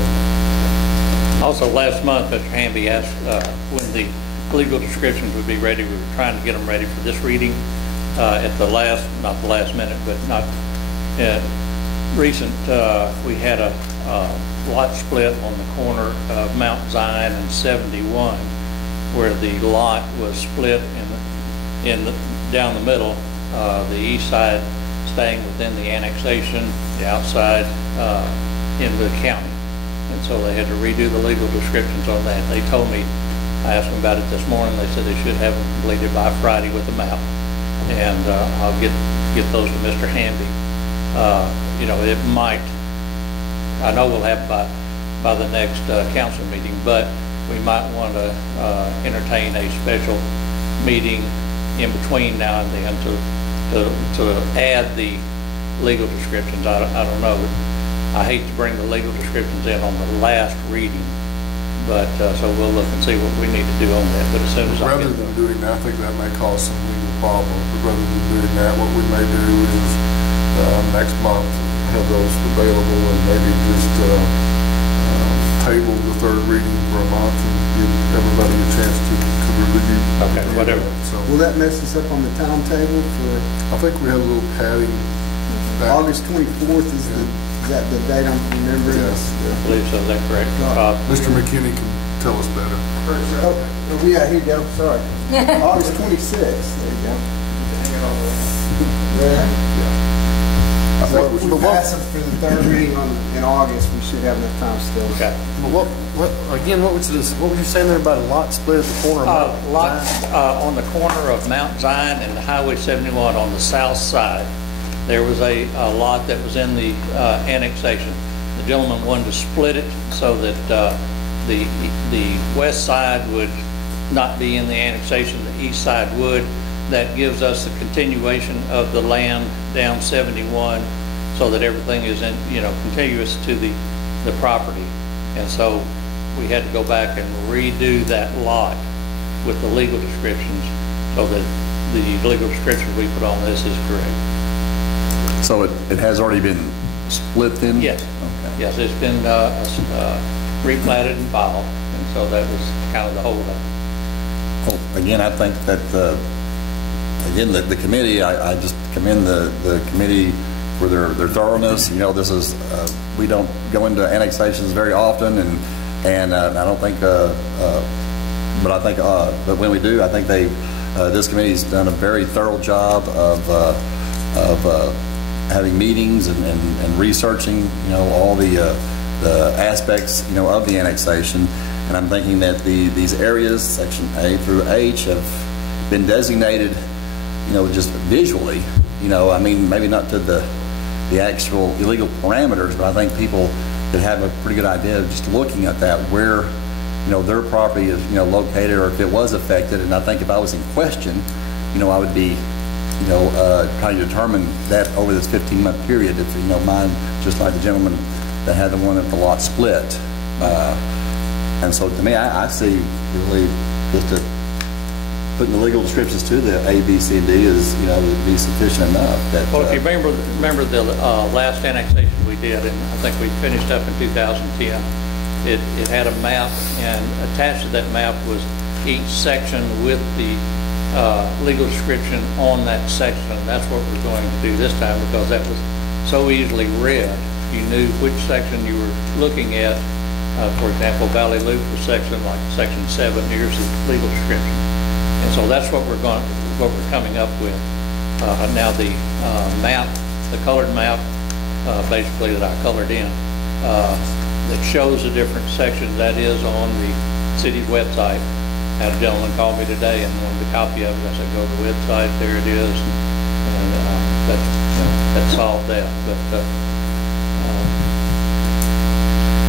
Also, last month, Mr. Hamby asked when the legal descriptions would be ready. We were trying to get them ready for this reading at the last, not the last minute, but not recent. We had a lot split on the corner of Mount Zion and 71, where the lot was split down the middle. The east side staying within the annexation, the outside in the county. And so they had to redo the legal descriptions on that. They told me, I asked them about it this morning, they said they should have them completed by Friday with the map. And I'll get those to Mr. Hamby. It might, I know we'll have by the next council meeting, but we might want to entertain a special meeting in between now and then to add the legal descriptions. I don't know. I hate to bring the legal descriptions in on the last reading, but so we'll look and see what we need to do on that. But as soon as rather than doing that, I think that may cause some legal problems. But rather than doing that, what we may do is next month have those available and maybe just table the 3rd reading for a month and give everybody a chance to review. Okay, whatever. So, will that mess us up on the timetable for? I think we have a little padding. August 24th is that the date I'm remembering? Yes. I believe so. Is that correct? Mr. McKinney can tell us better. Oh, yeah, here you go. Sorry. August 26th. There you go. I think if we pass them for the 3rd reading in August, we should have enough time still. Okay. But what was you saying there about a lot split at the corner of Mount Zion? On the corner of Mount Zion and Highway 71 on the south side, there was a lot that was in the annexation. The gentleman wanted to split it so that the west side would not be in the annexation, the east side would. That gives us the continuation of the land down 71 so that everything is contiguous to the property. And so we had to go back and redo that lot with the legal descriptions so that the legal descriptions we put on this is correct. So it has already been split then? Yes. Okay. Yes, it's been replatted and filed, and so that was kind of the whole of it. Well, again, I think that the committee, I just commend the committee for their thoroughness. This is we don't go into annexations very often, and I don't think, but when we do, I think this committee's done a very thorough job of having meetings and researching all the aspects of the annexation. And I'm thinking that these areas, section A through H, have been designated just visually, I mean, maybe not to the actual illegal parameters, but I think people could have a pretty good idea of just looking at that, where, their property is, located, or if it was affected. And I think if I was in question, I would be, trying to determine that over this 15-month period, if, mine, just like the gentleman that had the one at the lot split. And so to me, I see really just putting the legal descriptions to the A, B, C, D is, would be sufficient enough. Well, if you remember the last annexation we did, and I think we finished up in 2010, it had a map, and attached to that map was each section with the legal description on that section. And that's what we're going to do this time, because that was so easily read. You knew which section you were looking at. For example, Valley Loop was section like section 7. Here's the legal description. And so that's what we're coming up with. Now the map, the colored map, basically that I colored in, that shows the different sections, that is on the city's website. Had a gentleman call me today and wanted a copy of it. I said, go to the website, there it is, and that solved that. But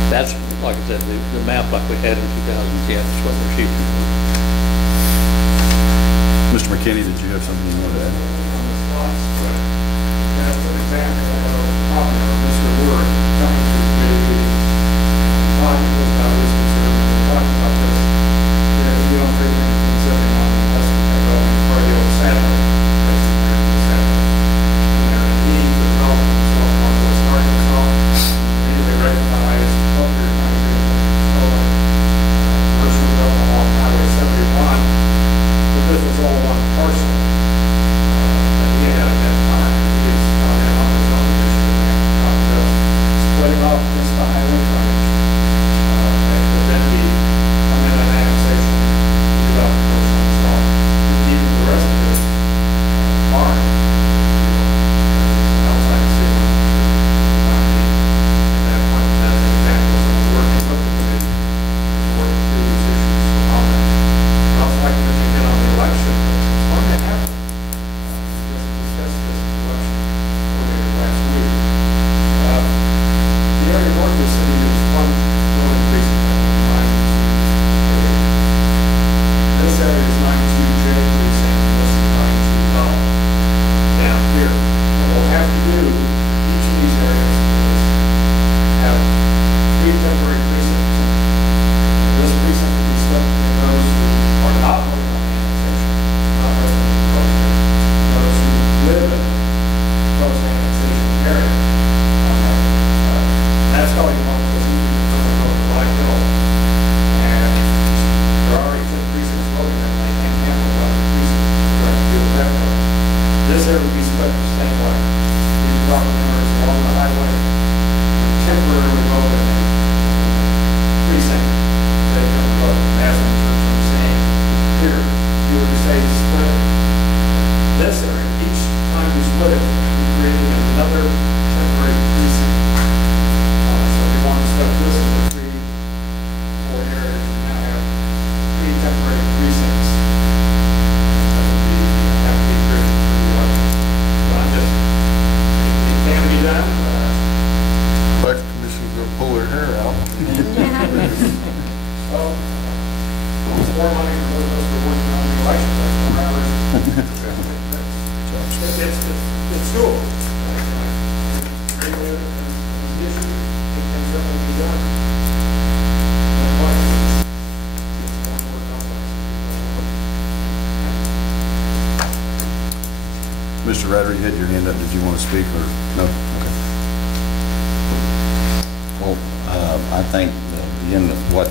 that's, like I said, the map like we had in 2010 is what we're shooting for. Mr. McKinney, did you have something you wanted to add? That's an example of probably Mr. Word coming to the committee meeting, talking about this concern, talking about this. You don't hear anything sitting on unless you take over the radio satellite, basically the satellite. And they're in need for development of Northwest Arkansas. They recognize public virtually up along Highway 71. But this was all one parcel that he had at that time. He was coming on his own initiative and splitting off just the highway frontage. It would then be coming an annexation. Even the rest of this farm outside the city. That's an example of someone working with the committee, working through these issues for comment. I'd also like to mention again on the election, it's going to happen. We just discussed this election earlier last week. The area north of the city is one voting precinct. This area is 92J precinct, and this is 92L down here. What we'll have to do, each of these areas is have 3 temporary precincts. And this precinct will be split between those who are not voting on the annexation, not residents of those areas, those who live in the post-annexation area. That's how you want this easy to turn over to Black Hill. And there are already 10 precincts voting and they can't handle 11 precincts to try to deal with that way. This area will be split the same way. These property owners along the highway will temporarily vote in a precinct. They can vote. That's what I'm saying here. You would say split this area. Each time you split it, you're creating another temporary precinct. So if you want to split this into 3 or 4 areas, you now have 3 temporary precincts. That would be, have to be driven for the election. So I'm just, it can be done. Election Commission's gonna pull their hair out. Well, it's more money for those of us who are working on the election. That's more hours. It's doable. Great way to the issue. It can certainly be done. But it's more complex. Mr. Ryder, you had your hand up. Did you want to speak or no? Okay. Well, I think, again, what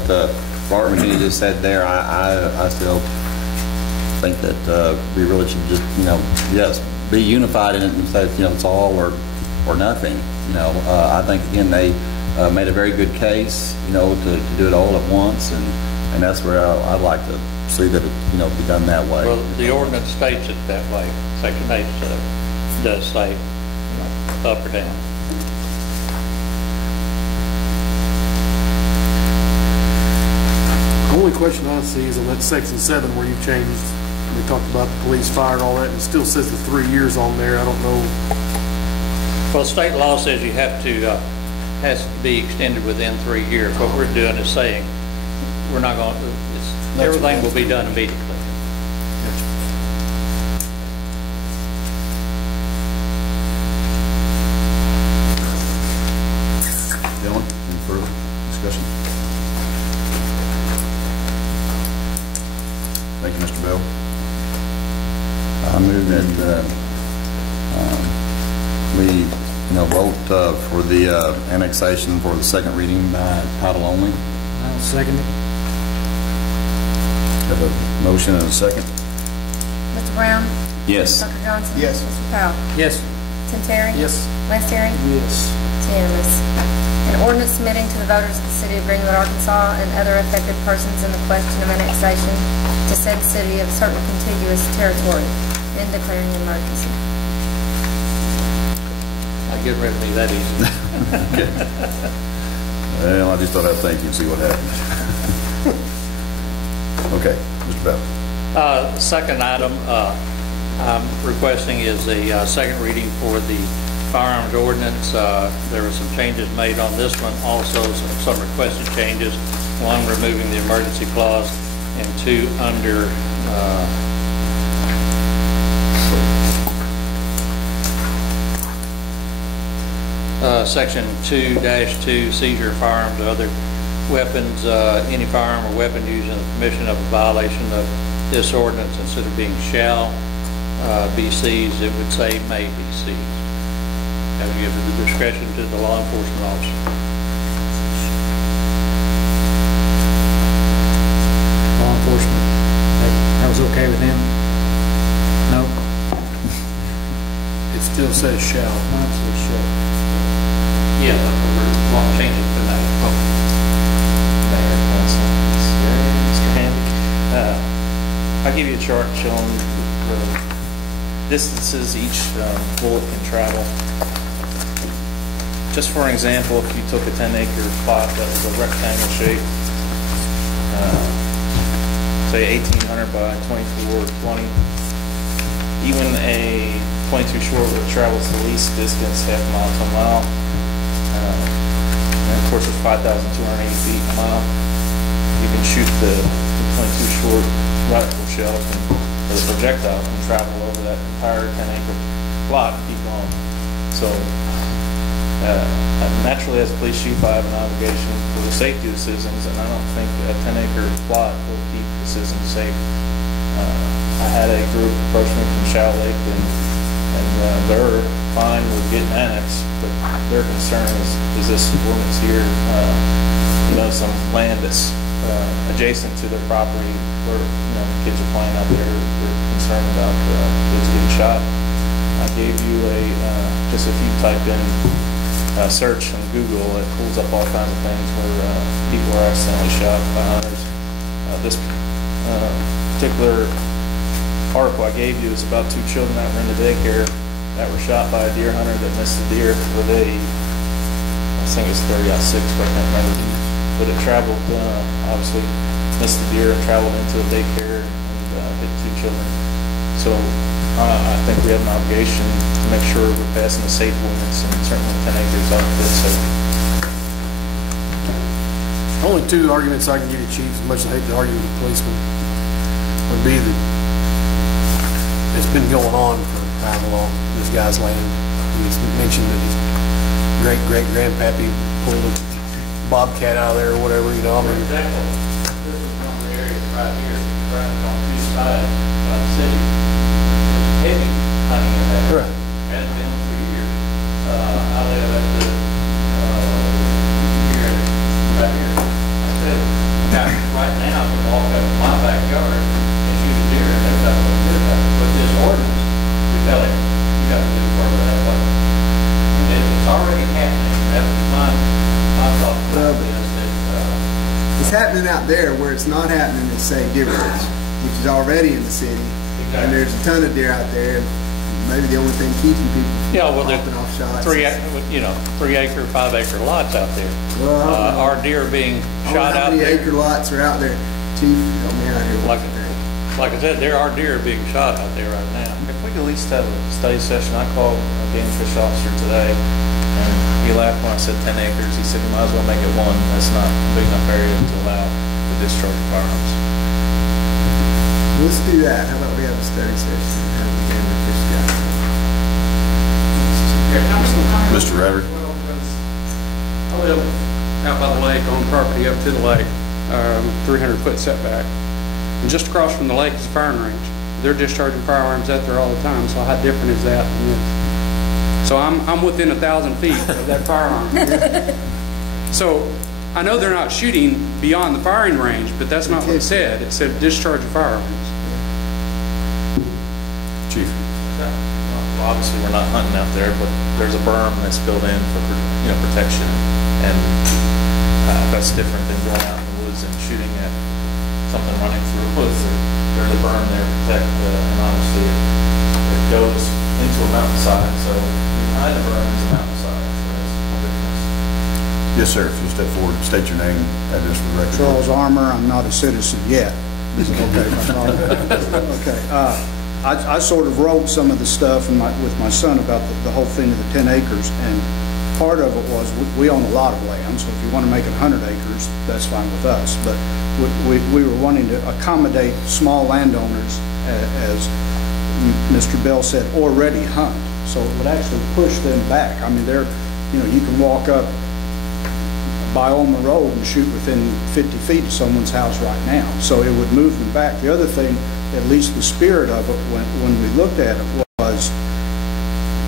Bart McKinney just said there, I still think that we really should just, yes, be unified in it and say, it's all or nothing. I think, again, they made a very good case, to do it all at once, and that's where I'd like to see that it, be done that way. Well, the ordinance states it that way. Section 8 does say, up or down. The only question I see is on that section 7 where you changed, we talked about the police, fire, and all that, and it still says the 3 years on there. I don't know. Well, state law says you have to, has to be extended within 3 years. What we're doing is saying, we're not going to, everything will be done immediately. Gentlemen, any further discussion? Thank you, Mr. Bell. I move that we, vote for the annexation for the second reading by title only. I'll second it. Have a motion and a second. Mr. Brown? Yes. Dr. Johnson? Yes. Mr. Powell? Yes. Tim Terry? Yes. Les Terry? Yes. It's unanimous. An ordinance submitting to the voters of the city of Greenwood, Arkansas, and other affected persons in the question of annexation to said city of certain contiguous territory and declaring an emergency. Not getting rid of me that easy. Well, I just thought I'd thank you and see what happens. Okay, Mr. Bell. Second item I'm requesting is a second reading for the firearms ordinance. There were some changes made on this one, also some requested changes. One, removing the emergency clause, and two, under Section 2-2, seizure of firearms or other weapons, any firearm or weapon used in the commission of a violation of this ordinance, instead of being shall be seized, it would say may be seized. That would give the discretion to the law enforcement officer. Law enforcement, that was okay with him? No? It still says shall. Mine says shall. Yeah, but we're changing it tonight. Mayor, Council, Mr. Hamby. I'll give you a chart showing the distances each bullet can travel. Just for an example, if you took a 10-acre plot that was a rectangle shape, say 1800 by 2420, even a 22 short would travel to the least distance, half a mile to a mile. And of course, it's 5,280 feet a mile. You can shoot the 22 short rifle shell, or the projectile can travel over that entire 10-acre plot and keep going. So, naturally, as a police chief, I have an obligation for the safety of the citizens, and I don't think a 10-acre plot will keep the citizens safe. I had a group approach me from Shell Lake, and they're fine with getting annexed, but their concern is this ordinance here, some land that's adjacent to their property where, kids are playing out there, they're concerned about kids getting shot. I gave you just if you type in search on Google, it pulls up all kinds of things where people are accidentally shot by hunters. This particular article I gave you is about 2 children that were in the daycare that were shot by a deer hunter that missed the deer with I think it's 30-06, but I can't remember. But it traveled, obviously missed the deer and traveled into a daycare and hit 2 children. So I think we have an obligation to make sure we're passing the safe ordinance, and certainly 10 acres out there. So Only 2 arguments I can give you, Chief, as much as I hate to argue with the policeman, would be that it's been going on for however long, this guy's land. He's mentioned that his great-great-grandpappy pulled a bobcat out of there or whatever, I mean. For example, this is one of the areas right here, right on this side of the city. Heavy hunting in that. Right. Has been for years. I live at the right here. I said, right now, I can walk up to my backyard and shoot a deer, and that's not what we do. But this ordinance, we tell him, you got to do further that way. And it's already happening. That's my thought. It's happening out there where it's not happening at, say, Deer Ridge, which is already in the city. Exactly. And there's a ton of deer out there. Maybe the only thing keeping people from popping off shots. 3 acre, 5 acre lots out there. Well, our deer being shot out there. How many acre lots are out there? Chief, help me out here. Like I said, there are deer being shot out there right now. if we could at least have a study session. I called a game fish officer today, and he laughed when I said 10 acres. He said, you might as well make it 1. That's not a big enough area to allow the discharge of firearms. Let's do that. How about we have a study session and have the game fish guy? Mr. Rever. I live out by the lake, on property up to the lake, 300-foot setback. And just across from the lake is a firing range. They're discharging firearms out there all the time, so how different is that than this? So I'm within 1,000 feet of that firearm. So I know they're not shooting beyond the firing range, but that's not what it said. It said discharge of firearms. Chief. Well, obviously, we're not hunting out there, but there's a berm that's built in for protection, and that's different than going out in the woods and shooting at something running through a woods. There's a berm there to protect, and obviously it goes into a mountainside, so behind the berm is a mountainside, so that's a difference. Yes, sir. If you'll step forward, state your name, address for the record. Charles Armour. I'm not a citizen yet, Okay. I sort of wrote some of the stuff with my son about the whole thing of the 10 acres, and part of it was we own a lot of land, so if you want to make it 100 acres, that's fine with us. But we were wanting to accommodate small landowners, as Mr. Bell said, already hunt. So it would actually push them back. I mean, you can walk up Bioma Road and shoot within 50 feet of someone's house right now. So it would move them back. The other thing, at least the spirit of it when we looked at it, was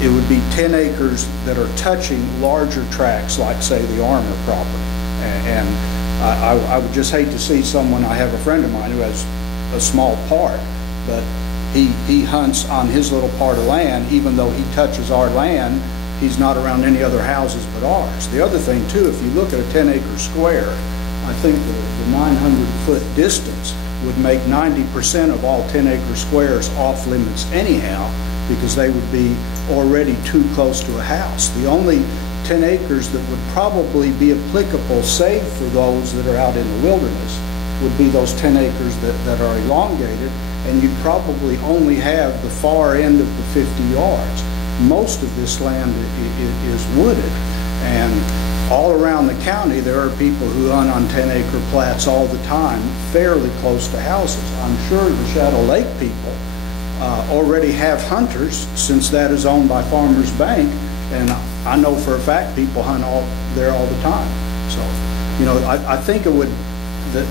it would be 10 acres that are touching larger tracts, like, say, the Armour property. And I would just hate to see someone, I have a friend of mine who has a small part, but he hunts on his little part of land. Even though he touches our land, he's not around any other houses but ours. The other thing, too, if you look at a 10-acre square, I think the 900-foot distance would make 90% of all 10-acre squares off limits anyhow, because they would be already too close to a house. The only 10 acres that would probably be applicable, save for those that are out in the wilderness, would be those 10 acres that are elongated, and you'd probably only have the far end of the 50 yards. Most of this land is wooded, and all around the county there are people who hunt on 10-acre plats all the time, fairly close to houses. I'm sure the Shadow Lake people already have hunters, since that is owned by Farmers Bank, and I know for a fact people hunt there all the time. So, I think it would, that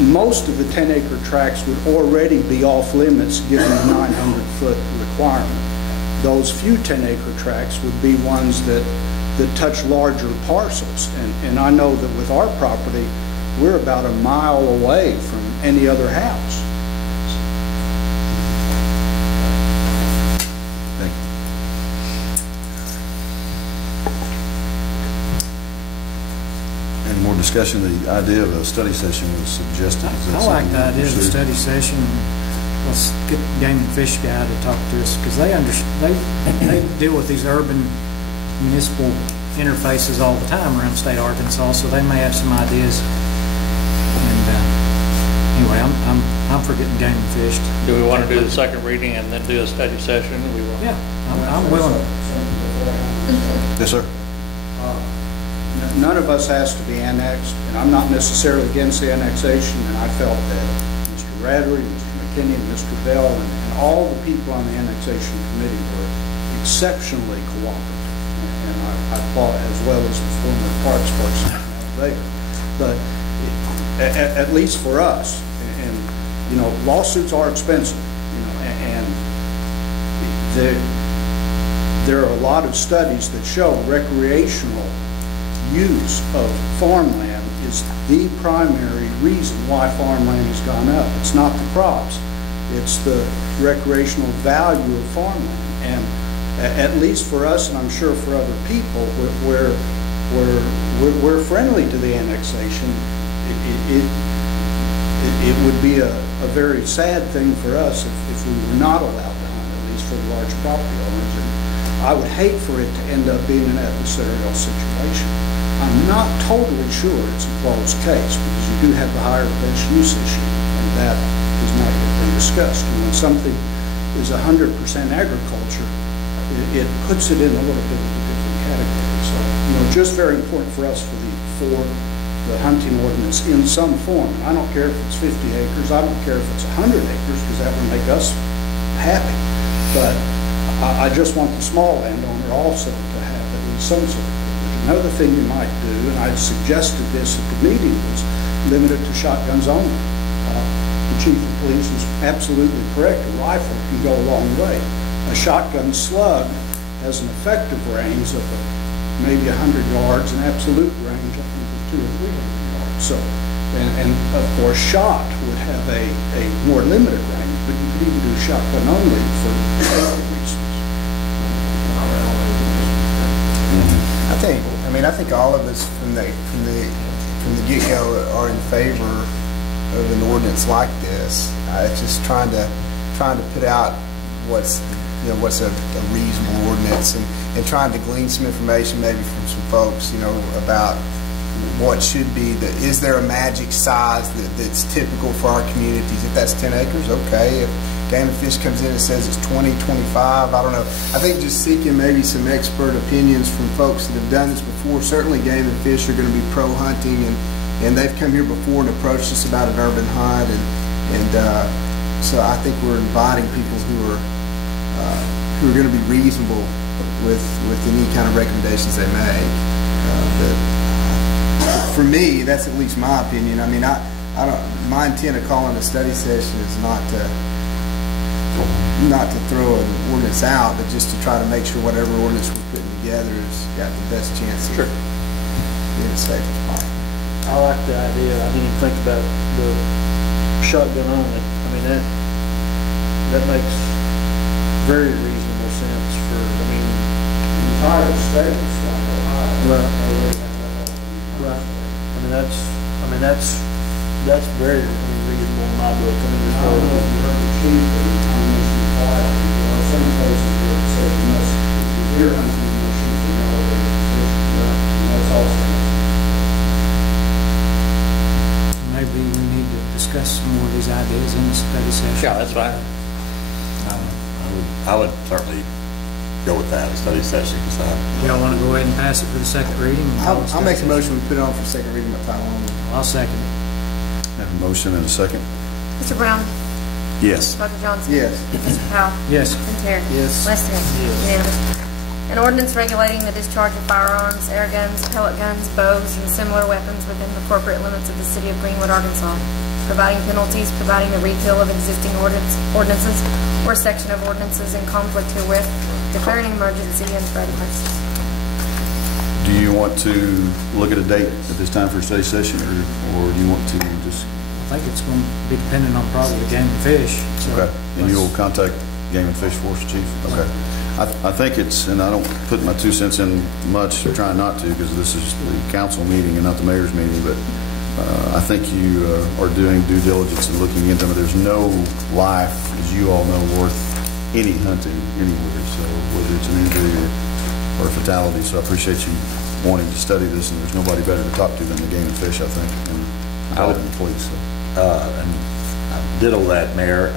most of the 10-acre tracts would already be off limits given the 900-foot requirement. Those few 10-acre tracts would be ones that touch larger parcels. And I know that with our property, we're about a mile away from any other house. Thank you. Any more discussion? The idea of a study session was suggested. I like the idea of a study session. Let's get the Game and Fish guy to talk to us, because they deal with these urban municipal interfaces all the time around the state of Arkansas, so they may have some ideas. And anyway, I'm for getting Game and Fish. Do we want to do the second reading and then do a study session? Yeah, I'm willing. Yes, sir. None of us has to be annexed, and I'm not necessarily against the annexation, and I felt that Mr. Radry, Mr. McKinney, and Mr. Bell, and all the people on the annexation committee were exceptionally cooperative. And I thought, as well as the former parks person there. But at least for us, and lawsuits are expensive, and there are a lot of studies that show recreational use of farmland is the primary reason why farmland has gone up. It's not the crops, it's the recreational value of farmland. And at least for us, and I'm sure for other people, we're friendly to the annexation. It would be a very sad thing for us if we were not allowed to hunt, at least for the large property owners. And I would hate for it to end up being an adversarial situation. I'm not totally sure it's a closed case, because you do have the higher best use issue, and that has not yet been discussed. And when something is 100% agriculture, it puts it in a little bit of a different category. So, just very important for us for the hunting ordinance in some form. I don't care if it's 50 acres. I don't care if it's 100 acres, because that would make us happy. But I just want the small landowner also to have at least some sort of privilege. Another thing you might do, and I suggested this at the meeting, was limit it to shotguns only. The chief of police is absolutely correct. A rifle can go a long way. A shotgun slug has an effective range of maybe 100 yards, an absolute range I think of 200 or 300 yards. So, and of course, shot would have a more limited range, but you could even do shotgun only for safety reasons. I think all of us from the get-go are in favor of an ordinance like this. It's just trying to put out what's a reasonable ordinance, and trying to glean some information maybe from some folks, about what should be is there a magic size that's typical for our communities? If that's 10 acres, okay. If Game and Fish comes in and says it's 20, 25, I don't know. I think just seeking maybe some expert opinions from folks that have done this before. Certainly Game and Fish are going to be pro-hunting, and they've come here before and approached us about an urban hunt, and so I think we're inviting people who are going to be reasonable with any kind of recommendations they make. But for me, that's at least my opinion. I mean, I don't. My intent of calling a study session is not to throw an ordinance out, but just to try to make sure whatever ordinance we're putting together has got the best chance of being as safe as possible. I like the idea. I didn't even think about the shotgun only. I mean, that makes very reasonable sense for, I mean, Entire states like Ohio. Right. I mean, that's very reasonable in my book. I mean, I don't know if you heard the chief, but he mentioned Ohio. There are some places where it says you must, if you're deer hunting, you must shoot an elevated position. And that's also. Maybe we need to discuss some more of these ideas in the study session. Yeah, that's fine. I would certainly go with that, a study session, because Y'all want to go ahead and pass it for the second reading? I'll make a motion, we put it on for second reading by title only. I'll second it. Have a motion and a second. Mr. Brown? Yes. Dr. Johnson? Yes. Mr. Powell? Yes. And Terry? Yes. Weston? Unanimous. An ordinance regulating the discharge of firearms, air guns, pellet guns, bows, and similar weapons within the corporate limits of the city of Greenwood, Arkansas. Providing penalties, providing the repeal of existing ordinances or section of ordinances in conflict herewith, declaring an emergency, and for other purposes. Do you want to look at a date at this time for a study session, or do you want to just? I think it's going to be dependent on probably the Game and Fish. So Okay, and you'll contact Game and Fish Force Chief? Okay. I think it's, and I don't put my 2 cents in much, or try not to, because this is the council meeting and not the mayor's meeting, but I think you are doing due diligence and looking into them. There's no life, as you all know, worth any hunting anywhere, so whether it's an injury or a fatality. So I appreciate you wanting to study this, and there's nobody better to talk to than the Game and Fish, I think, and I would the police. So. And I ditto that, Mayor,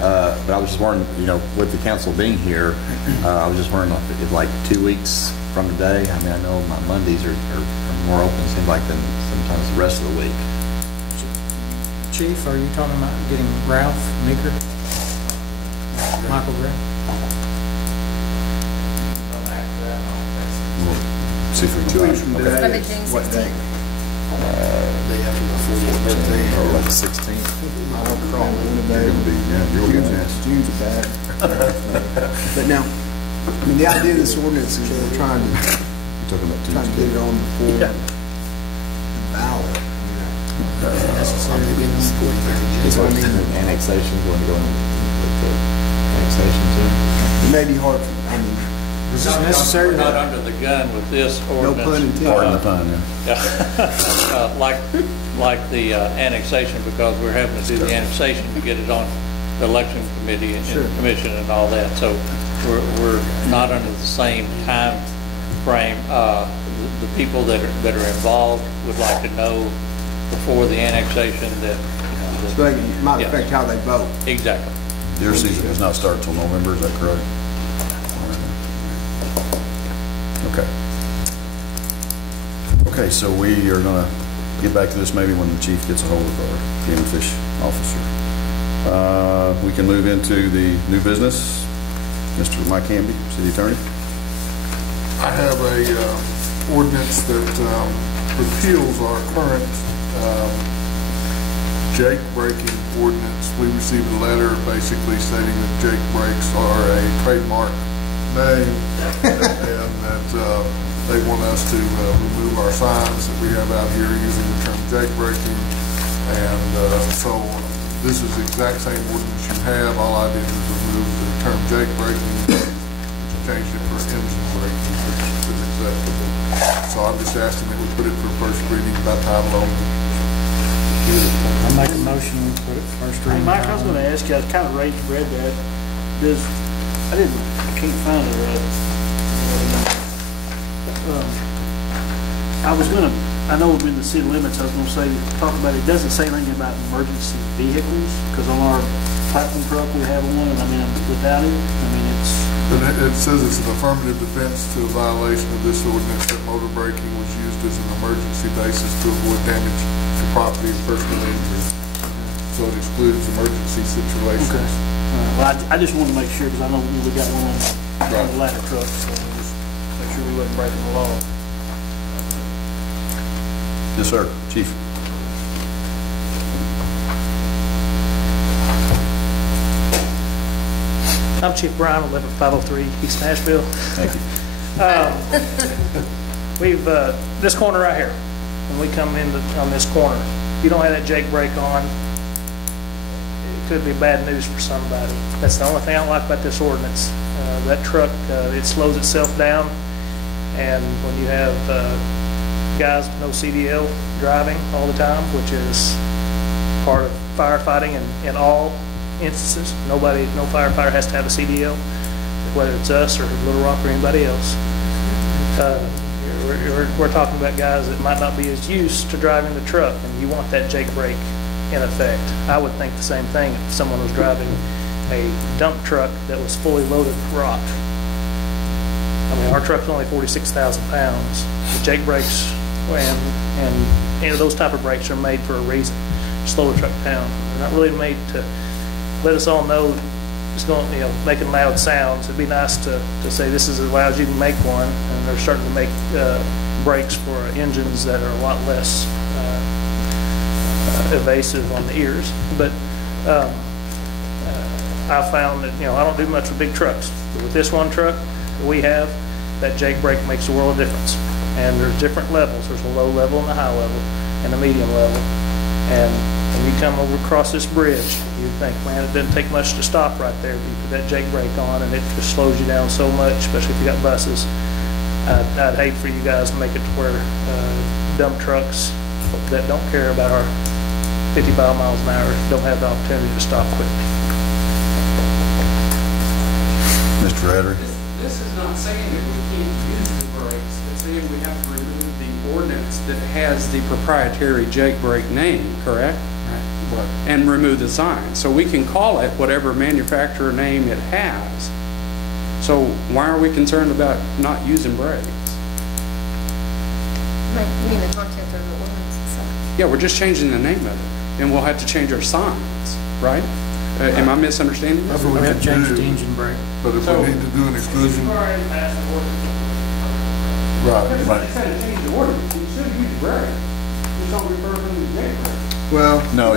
but I was just wondering, with the council being here, I was just wondering if like 2 weeks from today, I mean, I know my Mondays are more open, it seems like, than sometimes the rest of the week. Chief, are you talking about getting Ralph Meeker? Michael Gray? See if we can 2 weeks from today. Monday, June What day? 16th. Day after my 40th birthday. Or like the 16th. I don't crawl in today. June's a bad. But now, I mean, the idea of this ordinance is we're trying to get it on before the ballot. It's what I mean. Annexation, going to go in with the annexation too. It may be hard, I mean. Is this necessary? We're not under the gun with this ordinance. No pun intended. Pardon the pun, yeah. Like the annexation, because we're having to do the annexation to get it on the election committee and commission and all that. So we're not under the same time frame. The people that are involved would like to know before the annexation that. So it might affect how they vote. Exactly. Deer season does not start till November, is that correct? Okay. Okay, so we are going to get back to this maybe when the chief gets a hold of our Game and Fish officer. We can move into the new business. Mr. Mike Hamby, City Attorney. I have a ordinance that repeals our current jake breaking ordinance. We received a letter basically stating that jake breaks are a trademark name and that they want us to remove our signs that we have out here using the term jake breaking. And so this is the exact same ordinance you have. All I did was remove the term jake breaking, which changed it for engine braking, which is acceptable. So I'm just asking that we put it for first reading by title only. I'll make a motion we put it first reading. Mike, I was going to ask you, I was kind of read that. I can't find it right. I was going to I know within the city limits, I was going to say, talk about it doesn't say anything about emergency vehicles, because on our platform truck, we have one, and I mean, without it, I mean, it's... But it says it's an affirmative defense to a violation of this ordinance that motor braking was used as an emergency basis to avoid damage to property and personal injury. So it excludes emergency situations. Okay. Well, I just want to make sure, because I know we got one on the ladder truck, so we'll just make sure we wasn't breaking the law. Yes, sir. Chief. I'm Chief Brian. I live at 503 East Nashville. Thank you. We've, this corner right here, when we come in on this corner, if you don't have that Jake brake on, it could be bad news for somebody. That's the only thing I don't like about this ordinance. That truck, it slows itself down, and when you have guys with no CDL driving all the time, which is part of firefighting in all instances. No firefighter has to have a CDL, whether it's us or Little Rock or anybody else. We're talking about guys that might not be as used to driving the truck, and you want that Jake brake in effect. I would think the same thing if someone was driving a dump truck that was fully loaded with rock. I mean, our truck's only 46,000 pounds. The Jake brakes and those type of brakes are made for a reason. Slow the truck down. They're not really made to let us all know it's going, making loud sounds. It'd be nice to say this is as loud as you can make one, and they're starting to make brakes for engines that are a lot less evasive on the ears. But I found that I don't do much with big trucks, but with this one truck that we have, that Jake brake makes a world of difference. And there's different levels. There's a low level and a high level and a medium level. And when you come over across this bridge, you think, man, it doesn't take much to stop right there. You put that Jake brake on, and it just slows you down so much, especially if you got buses. I'd hate for you guys to make it to where dump trucks that don't care about our 55 miles an hour don't have the opportunity to stop quickly. Mr. Edder. This is not saying that we can't use the brakes. It's saying we have to remove the ordinance that has the proprietary Jake brake name, correct? Right. And remove the sign. So we can call it whatever manufacturer name it has. So why are we concerned about not using brakes? You mean the content of the ordinance itself? Yeah, we're just changing the name of it. And we'll have to change our signs, right? Am I misunderstanding? That's what we have to change the engine brake. But if we need to do an exclusion. Right. Instead of changing the ordinance, you should use brake. Just don't refer to the Jake brake. Well, no,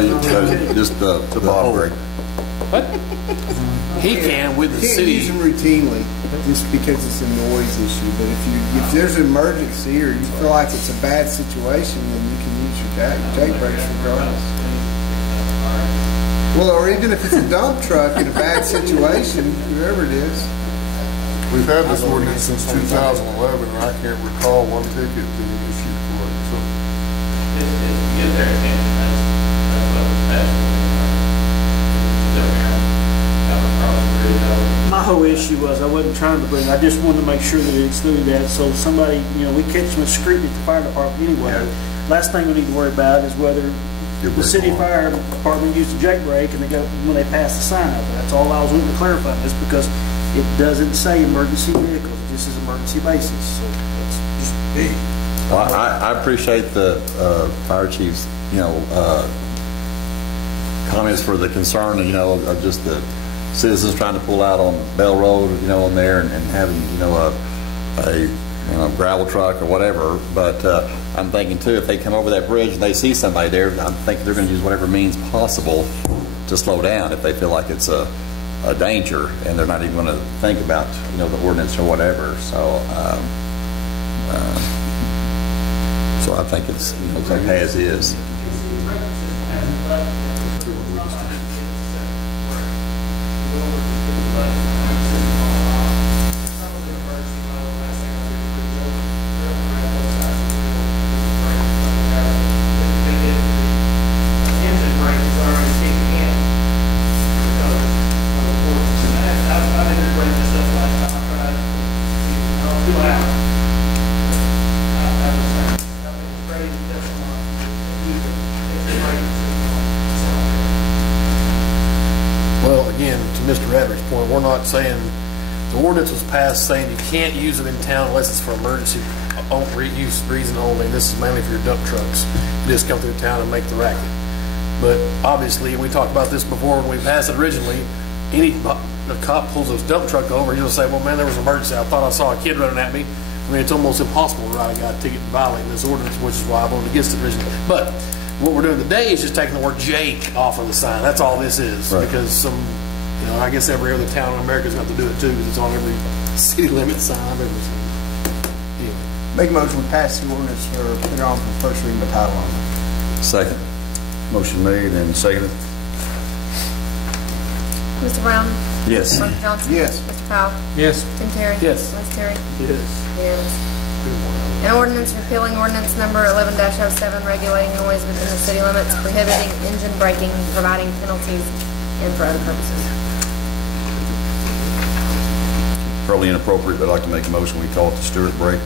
just the bottom brake. What? He can with the city. Use them routinely, just because it's a noise issue. But if there's an emergency or you feel like it's a bad situation, then you can use your Jake brakes regardless. Well, or even if it's a dump truck in a bad situation, whoever it is. We've had this ordinance since 2011, and I can't recall one ticket being issued for it. So. Get their attention. That's what was passed. My whole issue was I wasn't trying to bring. I just wanted to make sure that it excluded that. So somebody, we catch them with scrutiny at the fire department anyway. Yeah. Last thing we need to worry about is whether the city fire department used a Jake brake and they go when they pass the sign up. That's all I was wanting to clarify. Is because it doesn't say emergency vehicles. It just says emergency basis. So that's just me. Well, I appreciate the fire chief's comments for the concern of just the citizens trying to pull out on Bell Road on there and having a gravel truck or whatever. But I'm thinking too, if they come over that bridge and they see somebody there, I'm thinking they're going to use whatever means possible to slow down if they feel like it's a danger, and they're not even going to think about the ordinance or whatever. So so I think it's okay as is. And to Mr. Everett's point, we're not saying, the ordinance was passed saying you can't use them in town unless it's for emergency use reason only. And this is mainly for your dump trucks. You just come through town and make the racket. But obviously, we talked about this before when we passed it originally. The cop pulls his dump truck over, he'll say, well, man, there was an emergency. I thought I saw a kid running at me. I mean, it's almost impossible to write a guy a ticket and violating this ordinance, which is why I voted against it originally. But what we're doing today is just taking the word Jake off of the sign. That's all this is. Right. Because I guess every other town in America's got to do it too, because it's on every city limit sign, everything. Anyway. Make a motion to pass the ordinance or put it on for first reading by title only. Second. Motion made and seconded. Mr. Brown? Yes. Dr. Johnson? Yes. Mr. Powell? Yes. Tim Terry? Yes. Vice Terry? Yes. Unanimous. An ordinance repealing ordinance number 11-07 regulating noise within the city limits, prohibiting engine braking, providing penalties, and for other purposes. Probably inappropriate, but I'd like to make a motion. We call it the Stewart break.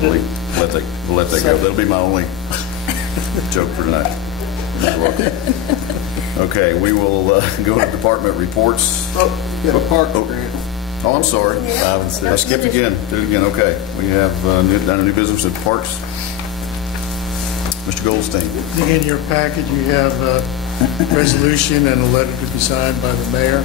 We'll let that go. That'll be my only joke for tonight. You're welcome. Okay, we will go to department reports. You have a park grant. Oh, I'm sorry. I skipped again. Did it again. Okay. We have done a new business at Parks. Mr. Goldstein. In your packet, you have a resolution and a letter to be signed by the mayor.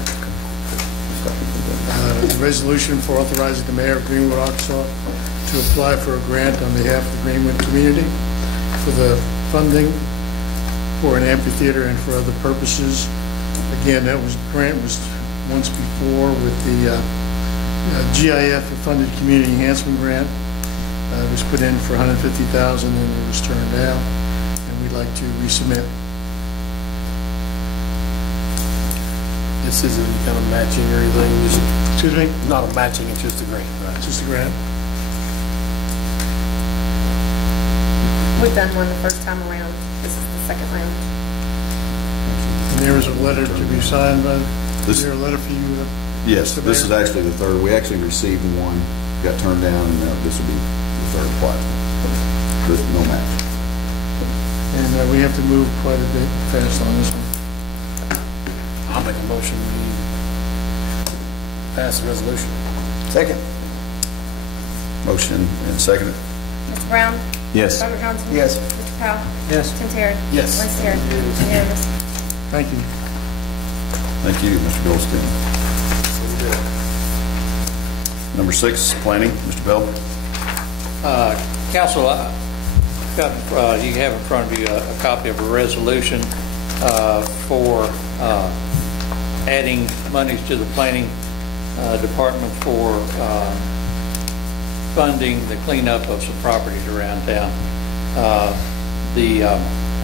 The resolution for authorizing the mayor of Greenwood, Arkansas to apply for a grant on behalf of the Greenwood community for the funding for an amphitheater and for other purposes. Again, grant was once before with the GIF funded community enhancement grant. It was put in for $150,000 and it was turned down, and we'd like to resubmit. This isn't any kind of matching or anything. Just, excuse me? Not a matching, it's just a grant, right? Just a grant. We've done one the first time around. This is the second round. And there is a letter to be signed by, is there a letter for you? Yes, this is actually the third. We actually received one, got turned down, and this will be the third plat. There's no match. And we have to move quite a bit fast on this one. I'll make a motion we pass the resolution. Second. Motion and seconded. Mr. Brown? Yes. Dr. Johnson? Yes. Mr. Powell? Yes. Tim Terry? Yes. Vice Terry? Unanimous. Thank you. Thank you, Mr. Goldstein. Number 6, planning. Mr. Bell. Council, you have in front of you a copy of a resolution for adding monies to the planning department for funding the cleanup of some properties around town.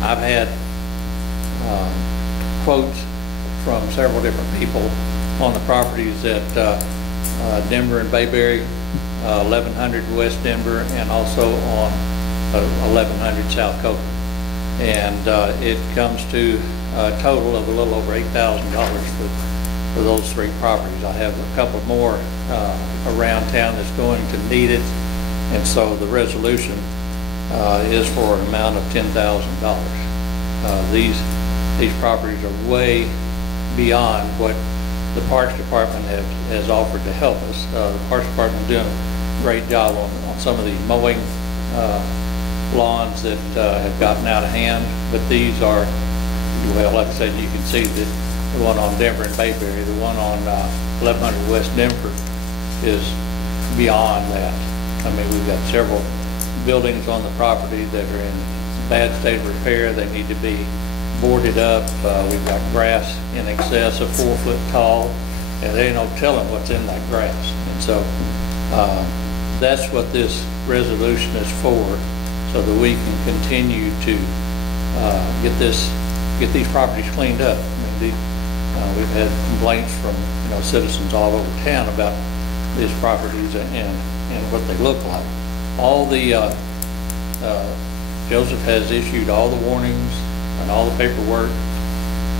I've had quotes from several different people on the properties at Denver and Bayberry, 1100 West Denver, and also on 1100 South Coker. And it comes to a total of a little over $8,000 for those 3 properties. I have a couple more around town that's going to need it, and so the resolution is for an amount of $10,000. These properties are way beyond what the Parks Department has offered to help us. The Parks Department is doing a great job on some of the mowing lawns that have gotten out of hand, but these are, well, like I said, you can see that the one on Denver and Bayberry, the one on 1100 West Denver is beyond that. I mean, we've got several buildings on the property that are in bad state of repair. They need to be boarded up. We've got grass in excess of 4 foot tall, and there ain't no telling what's in that grass. And so that's what this resolution is for, so that we can continue to get these properties cleaned up. I mean, we've had complaints from citizens all over town about these properties and what they look like. All the Joseph has issued all the warnings and all the paperwork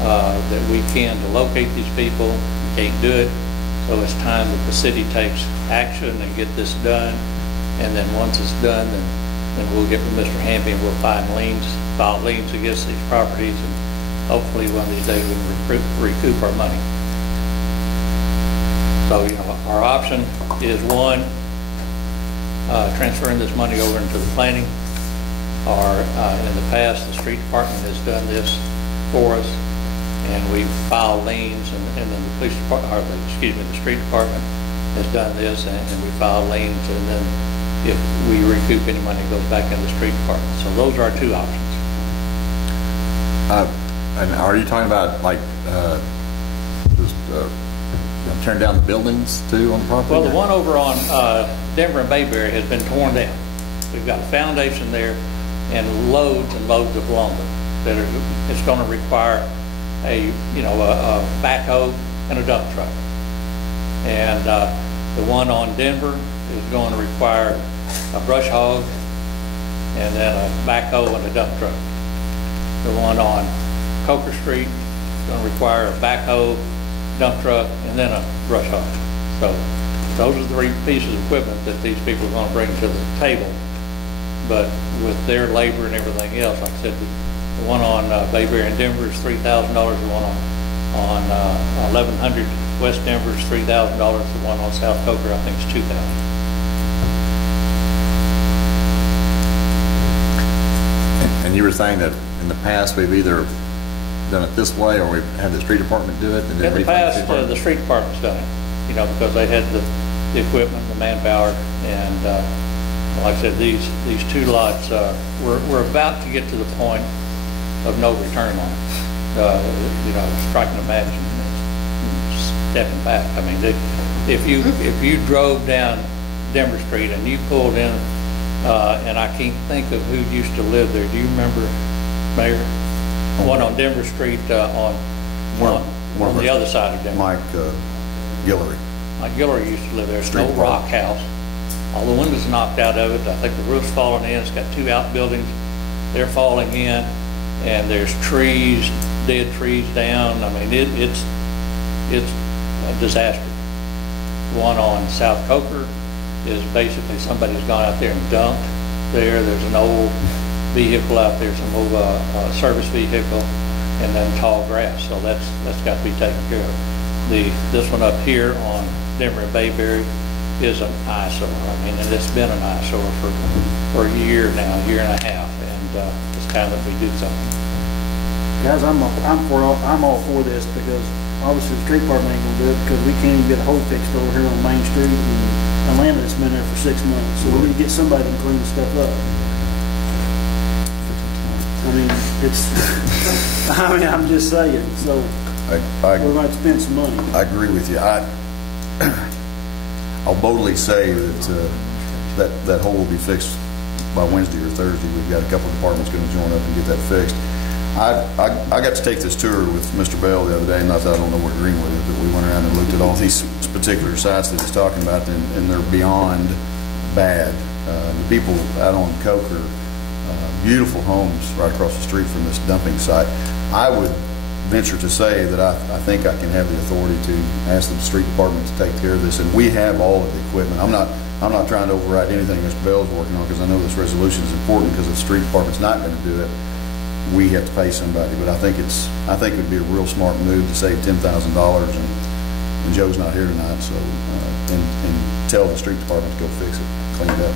that we can to locate these people. We can't do it, so it's time that the city takes action and get this done. And then once it's done, then we'll get with Mr. Hamby and we'll file liens against these properties hopefully one of these days we can recoup our money. So, you know, our option is one, transferring this money over into the planning, or in the past, the street department has done this for us, and we file liens, and then the police department, or the street department has done this, and we file liens, and then if we recoup any money, it goes back into the street department. So those are our two options. And are you talking about like just tearing down the buildings too on the property? Well, the one over on Denver and Bayberry has been torn down. We've got a foundation there and loads of lumber that it's going to require a backhoe and a dump truck. And the one on Denver is going to require a brush hog and then a backhoe and a dump truck. The one on Coker Street is going to require a backhoe, dump truck, and then a brush hog. So those are the three pieces of equipment that these people are going to bring to the table. But with their labor and everything else, like I said, the one on Bayberry and Denver is $3,000. The one on 1100 West Denver is $3,000. The one on South Coker, I think, is $2,000. And you were saying that in the past we've either done it this way or we've had the street department do it? And then in the past, the street department's done it, you know, because they had the equipment, the manpower, and like I said, these two lots, we're about to get to the point of no return on it. You know, striking a match and stepping back. I mean, if you drove down Denver Street and you pulled in, and I can't think of who used to live there. Do you remember, Mayor? One on Denver Street on the other side of Denver. Mike Guillory. Mike Guillory used to live there. It's an old rock house. All the windows knocked out of it. I think the roof's falling in. It's got two outbuildings. They're falling in, and there's trees, dead trees down. I mean, it's a disaster. One on South Coker is basically somebody's gone out there and dumped there. There's an old vehicle out there, some old service vehicle, and then tall grass. So that's got to be taken care of. This one up here on Denver and Bayberry is an eyesore. I mean, and it's been an eyesore for a year now, a year and a half, and it's time that we do something. Guys, I'm all for this because obviously the street department ain't gonna do it because we can't even get a hole fixed over here on Main Street, and Atlanta's been there for 6 months, so we need to get somebody to clean the stuff up. I mean, I'm just saying, so we're going to spend some money. I agree with you. I'll boldly say that hole will be fixed by Wednesday or Thursday. We've got a couple of departments going to join up and get that fixed. I got to take this tour with Mr. Bell the other day, and I don't know where Greenwood is, but we went around and looked at all these particular sites that he's talking about, and they're beyond bad. The people out on Coker, beautiful homes right across the street from this dumping site. I would venture to say that I think I can have the authority to ask the street department to take care of this, and we have all of the equipment. I'm not trying to override anything Mr. Bell's working on, because I know this resolution is important, because if the street department's not going to do it, we have to pay somebody. But I think it would be a real smart move to save $10,000, and Joe's not here tonight, so and tell the street department to go fix it, clean it up.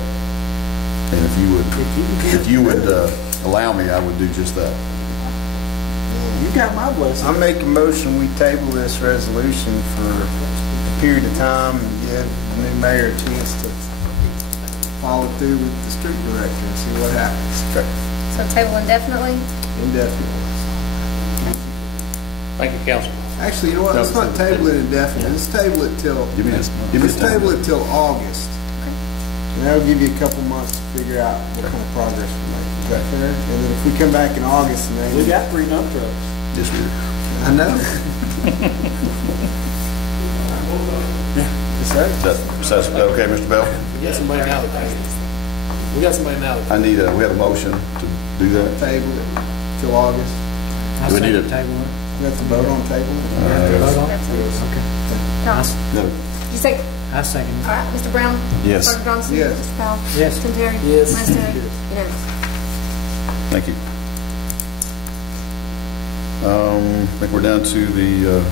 And if you would allow me, I would do just that. You got my blessing. I make a motion we table this resolution for a period of time and give the new mayor a chance to follow through with the street director and see what happens. Okay. So table indefinitely? Indefinitely. Thank you, Council. Actually, you know what? Let's not table it indefinitely. Let's table it till August. Okay. And that'll give you a couple months to figure out what kind of progress we make. Is that fair? And then if we come back in August and then we got 3 dump trucks. This week. I know. Is that okay, Mr. Bell? We got somebody now. We got somebody now. We have a motion to do that. Table it till August. I Do we need a table it. We have to vote on table it? Vote on it? Okay. Yes. No. Did you say? I second it. All right, Mr. Brown? Yes. Dr. Johnson? Yes. Mr. Powell? Yes. Mr. Terry? Yes. Lance Terry? Unanimous. Thank you. I think we're down to the,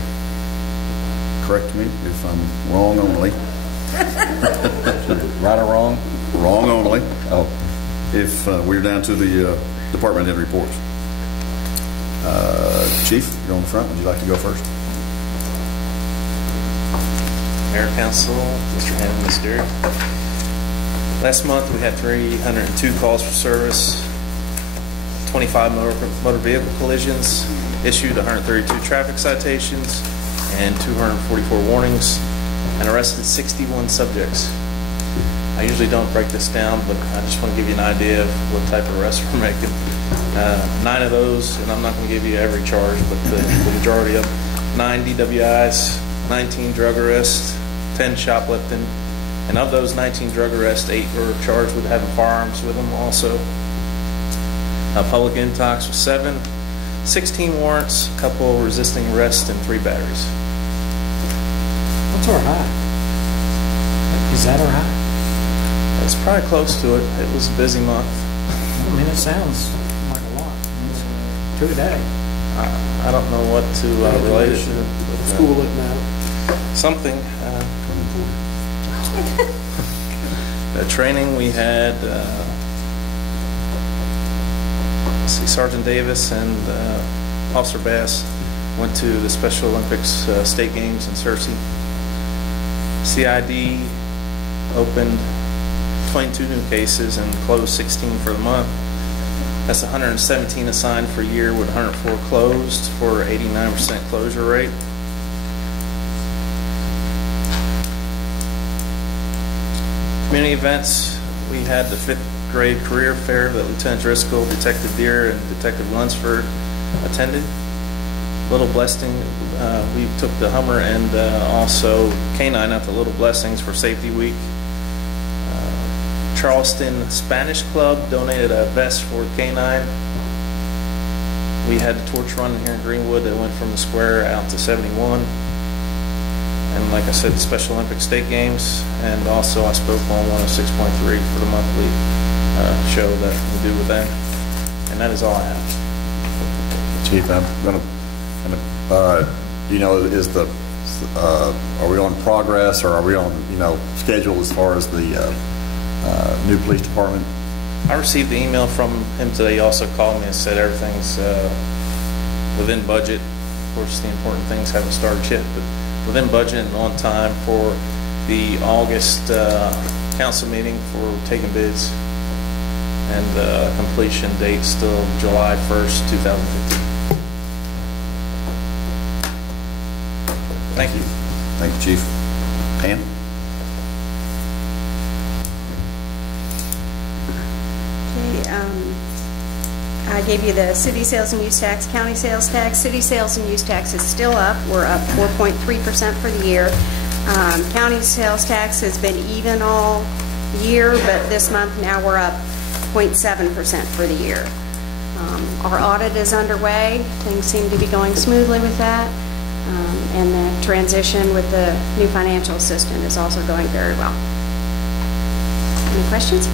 correct me if I'm wrong only. Right or wrong? Wrong only. Oh. If we're down to the department head reports. Chief, you're on the front. Would you like to go first? Mayor, Council, Mr. Hammond, Ms. Derry. Last month we had 302 calls for service, 25 motor vehicle collisions, issued 132 traffic citations and 244 warnings, and arrested 61 subjects. I usually don't break this down, but I just want to give you an idea of what type of arrests we're making. 9 of those, and I'm not going to give you every charge, but the majority of them, 9 DWIs, 19 drug arrests, 10 shoplifting, and of those 19 drug arrests, 8 were charged with having firearms with them also. Public intox was 7, 16 warrants, a couple resisting arrest, and 3 batteries. What's our high? Is that our high? It's probably close to it. It was a busy month. I mean, it sounds like a lot. It's 2 a day. I don't know what to relate it to. School it now. Something. The training we had, let's see, Sergeant Davis and Officer Bass went to the Special Olympics state games in Searcy. CID opened 22 new cases and closed 16 for the month. That's 117 assigned for a year with 104 closed for 89% closure rate. Community events, we had the 5th grade career fair that Lieutenant Driscoll, Detective Deere, and Detective Lunsford attended. Little Blessing, we took the Hummer and also K-9 out to Little Blessings for Safety Week. Charleston Spanish Club donated a vest for K-9. We had the torch run here in Greenwood that went from the square out to 71. And like I said, the Special Olympics State Games, and also I spoke on 106.3 for the monthly show that we do with them. And that is all I have. Chief, I'm going to, you know, is the, are we on progress, or are we on, you know, schedule as far as the new police department? I received the email from him today. He also called me and said everything's within budget. Of course, the important things haven't started yet, but within budget and on time for the August council meeting for taking bids, and completion date still July 1st, 2015. Thank you. Thank you, Chief. Pam? I gave you the city sales and use tax, county sales tax. City sales and use tax is still up. We're up 4.3% for the year. County sales tax has been even all year, but this month now we're up 0.7% for the year. Our audit is underway. Things seem to be going smoothly with that. And the transition with the new financial assistant is also going very well. Any questions?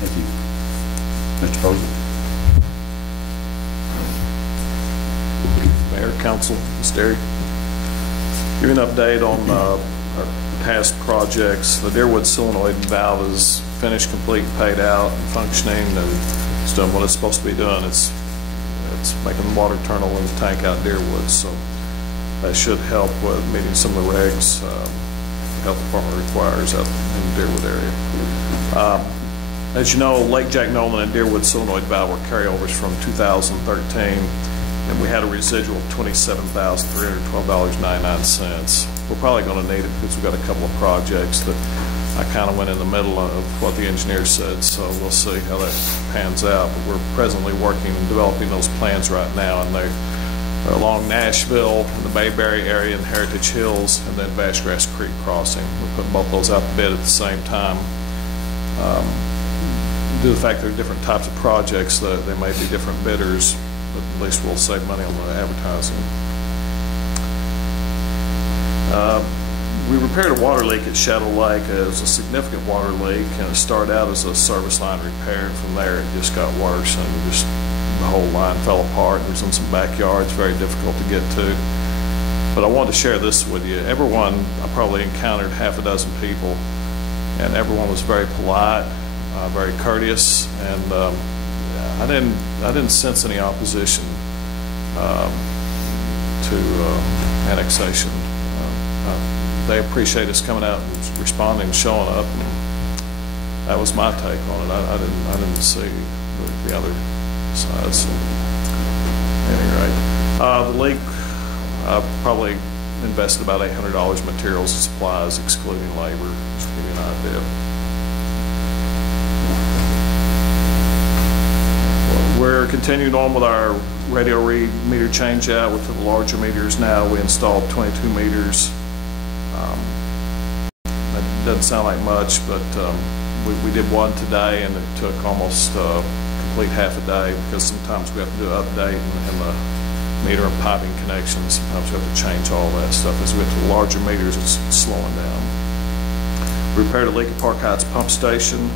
Thank you. Mr. Posey. Mayor, Council, Ms. Derry. Give you an update on our past projects. The Deerwood solenoid valve is finished, complete, paid out, and functioning, and it's doing what it's supposed to be doing. It's making the water tunnel in the tank out Deerwood, so that should help with meeting some of the regs the health department requires out in the Deerwood area. As you know, Lake Jack Nolan and Deerwood solenoid valve were carryovers from 2013, and we had a residual of $27,312.99. We're probably going to need it because we've got a couple of projects that I kind of went in the middle of what the engineer said, so we'll see how that pans out. But we're presently working and developing those plans right now, and they're along Nashville in the Bayberry area and Heritage Hills, and then Bashgrass Creek Crossing. We're putting both those out to bid at the same time. Due to the fact there are different types of projects, that there may be different bidders, but at least we'll save money on the advertising. We repaired a water leak at Shadow Lake. It was a significant water leak, and it started out as a service line repair, and from there it just got worse, and just the whole line fell apart. It was in some backyards, very difficult to get to. But I wanted to share this with you. Everyone, I probably encountered half a dozen people, and everyone was very polite, very courteous, and I didn't sense any opposition to annexation. They appreciate us coming out and responding, showing up, and that was my take on it. I didn't see the other side. So, at any rate, the league probably invested about $800 in materials and supplies, excluding labor, just to give you an idea. We're continuing on with our radio read meter change out with the larger meters now. We installed 22 meters. That doesn't sound like much, but we did one today, and it took almost complete half a day because sometimes we have to do an update in the meter and piping connections. Sometimes we have to change all that stuff. As we get to the larger meters, it's slowing down. We repaired a leak at Park Heights pump station.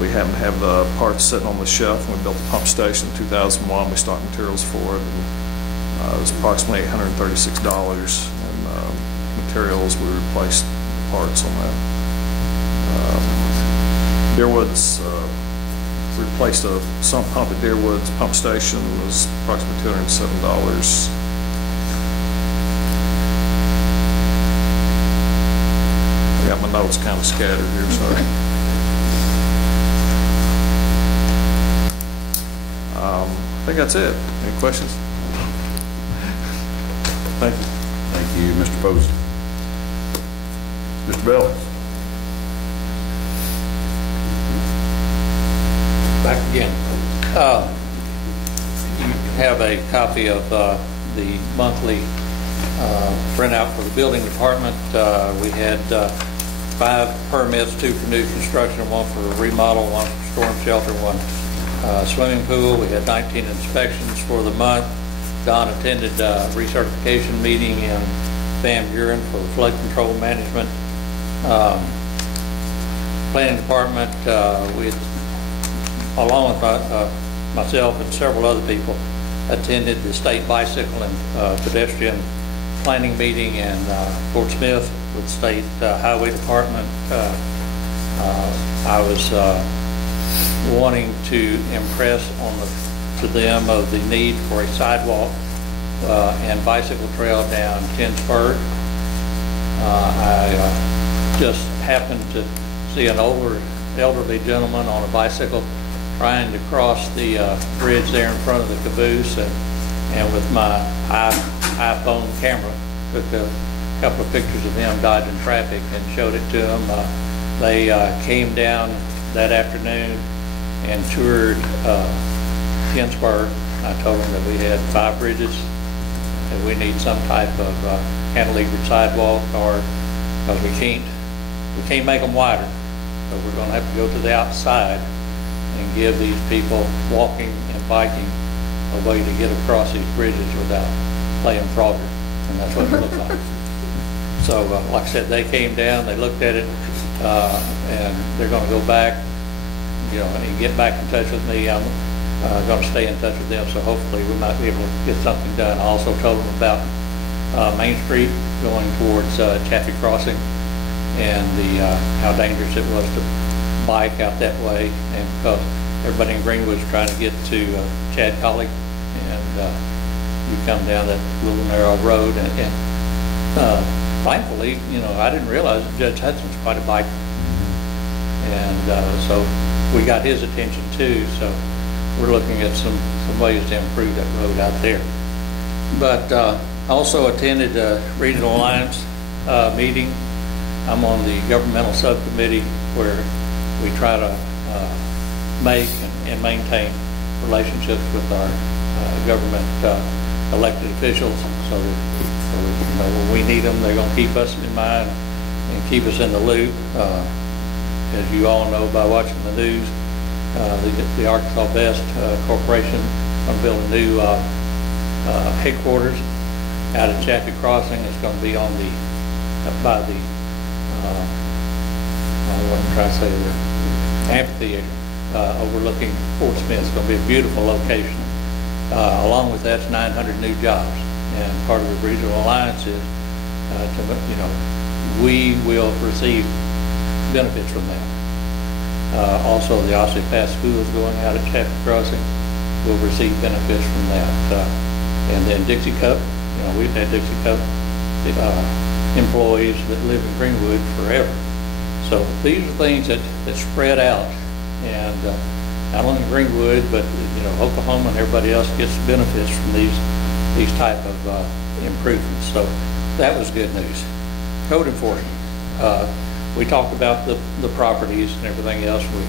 We happen to have the parts sitting on the shelf. When we built the pump station in 2001, we stocked materials for it. And, it was approximately $836. And materials, we replaced parts on that. Deerwood's replaced a sump pump at Deerwood's pump station. It was approximately $207. I got my notes kind of scattered here, sorry. I think that's it. Any questions? Thank you. Thank you, Mr. Posey. Mr. Bell. Back again. You have a copy of the monthly printout for the building department. We had 5 permits, 2 for new construction, 1 for remodel, 1 for storm shelter, 1 swimming pool. We had 19 inspections for the month. Don attended a recertification meeting in Van Buren for flood control management. Planning department, we had, along with myself and several other people, attended the state bicycle and pedestrian planning meeting in Fort Smith with state highway department. I was wanting to impress to them of the need for a sidewalk and bicycle trail down Tinsburg. I just happened to see an elderly gentleman on a bicycle trying to cross the bridge there in front of the caboose, and with my iPhone camera took a couple of pictures of him dodging traffic and showed it to them. They came down that afternoon and toured Tinsburg. I told them that we had 5 bridges, that we need some type of cantilevered sidewalk, or because we can't make them wider, so we're going to have to go to the outside and give these people walking and biking a way to get across these bridges without playing Frogger, and that's what it looks like. So, like I said, they came down, they looked at it, and they're going to go back, and get back in touch with me. I'm going to stay in touch with them, so hopefully we might be able to get something done. I also told them about Main Street going towards Chaffee Crossing, and how dangerous it was to bike out that way, and because everybody in Greenwood is trying to get to Chad Colley, and you come down that little narrow road, and thankfully, I didn't realize that Judge Hudson's quite a biker, and so we got his attention too, so we're looking at some ways to improve that road out there. But also attended a Regional Alliance meeting. I'm on the governmental subcommittee where we try to make and maintain relationships with our government elected officials, so that when we need them, they're going to keep us in mind and keep us in the loop. As you all know by watching the news, the Arkansas Best Corporation going to build a new headquarters out at Chaffee Crossing. It's going to be on the by the what I'm trying to say, the amphitheater overlooking Fort Smith. It's going to be a beautiful location. Along with that's 900 new jobs. And part of the regional alliance is, we will receive benefits from that. Also, the Osseo Pass schools going out at Chapel Crossing will receive benefits from that. And then Dixie Cup, we've had Dixie Cup employees that live in Greenwood forever. So these are things that spread out, and not only Greenwood, but Oklahoma and everybody else gets benefits from these type of improvements. So that was good news. Code enforcement. We talked about the properties and everything else. We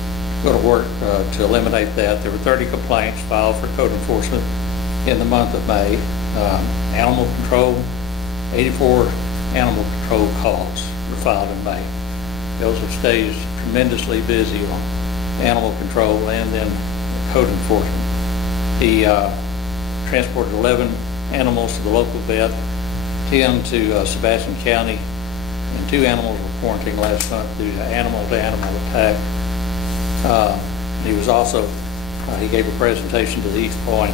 go to work to eliminate that. There were 30 complaints filed for code enforcement in the month of May. Animal control, 84 animal control calls were filed in May. Joseph stays tremendously busy on animal control and then code enforcement. He transported 11 animals to the local vet, 10 to Sebastian County, and 2 animals were quarantined last month due to animal-to-animal attack. He was also, he gave a presentation to the East Point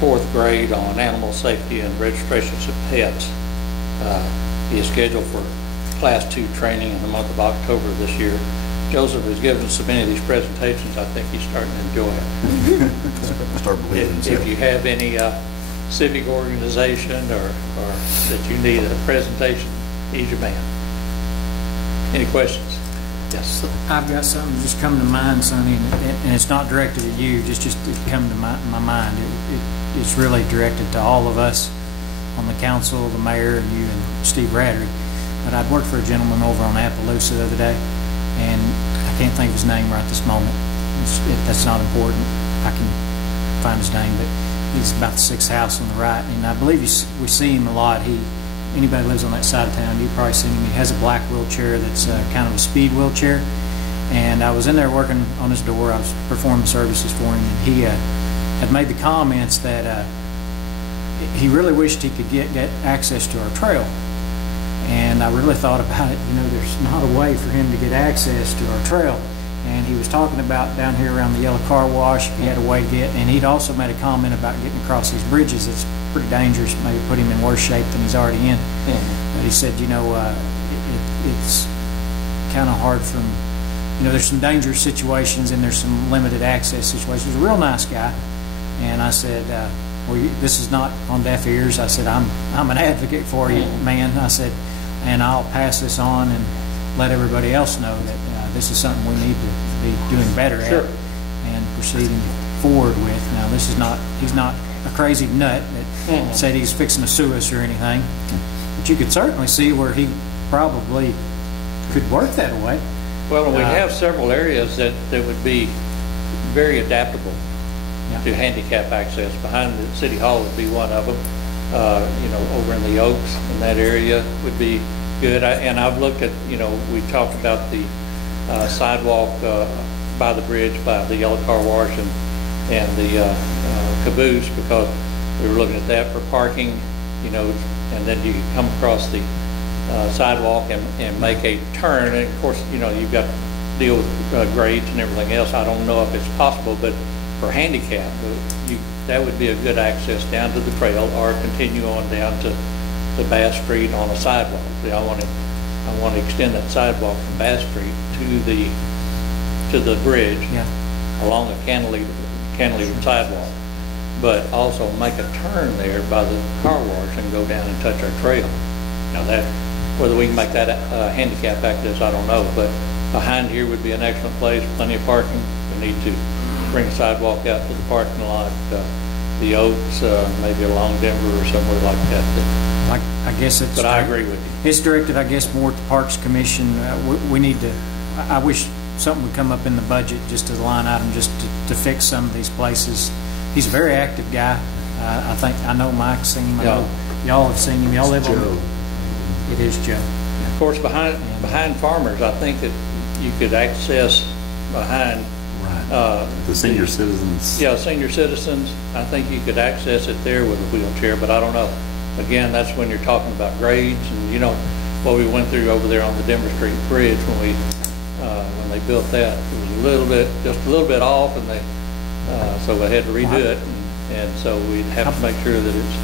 4th grade on animal safety and registrations of pets. He is scheduled for Class 2 training in the month of October this year. Joseph has given so many of these presentations, I think he's starting to enjoy it. Start believing if you have any civic organization or that you need a presentation, he's your man. Any questions? Yes. I've got something just come to mind, Sonny, and it's not directed at you, just it come to my mind. It's really directed to all of us on the council, the mayor, and you and Steve Radrick. But I'd worked for a gentleman over on Appaloosa the other day, and I can't think of his name right this moment. That's not important. I can find his name, but he's about the 6th house on the right, and I believe we see him a lot. Anybody lives on that side of town, you've probably seen him. He has a black wheelchair that's kind of a speed wheelchair, and I was in there working on his door. I was performing services for him, and he had made the comments that he really wished he could get access to our trail. And I really thought about it. There's not a way for him to get access to our trail. And he was talking about down here around the yellow car wash, if he had a way to get. And he'd also made a comment about getting across these bridges. It's pretty dangerous, maybe put him in worse shape than he's already in. But he said, it's kind of hard from, there's some dangerous situations and there's some limited access situations. He's a real nice guy. And I said, well, this is not on deaf ears. I said, I'm an advocate for you, man. I said, and I'll pass this on and let everybody else know that this is something we need to be doing better at and proceeding forward with. Now, he's not a crazy nut that said he's fixing to sue us or anything, but you could certainly see where he probably could work that way. Well, we have several areas that would be very adaptable to handicap access. Behind the City Hall would be one of them. Over in the Oaks, in that area would be good. And I've looked at, we talked about the sidewalk by the bridge, by the yellow car wash and the caboose, because we were looking at that for parking, and then you come across the sidewalk and make a turn. And of course, you've got to deal with grades and everything else. I don't know if it's possible, but for handicap, that would be a good access down to the trail or continue on down to Bass Street on a sidewalk. I want to extend that sidewalk from Bass Street to the bridge along a cantilever sidewalk, but also make a turn there by the car wash and go down and touch our trail. Now whether we can make that handicap access, I don't know, but behind here would be an excellent place, plenty of parking. We need to bring a sidewalk out to the parking lot, the Oaks, maybe along Denver or somewhere like that. I guess it's. But I agree with you. It's directed, I guess, more at the Parks Commission. We need to. I wish something would come up in the budget, just as a line item, just to fix some of these places. He's a very active guy. I know Mike's seen him. Y'all have seen him. Y'all live on. It is Joe. Of course, behind Farmers, I think that you could access behind. The senior citizens. Yeah, senior citizens. I think you could access it there with a wheelchair, but I don't know. Again, that's when you're talking about grades, and what we went through over there on the Denver Street Bridge when they built that. It was just a little bit off, and so they had to redo it. and so we'd have to make sure that it's...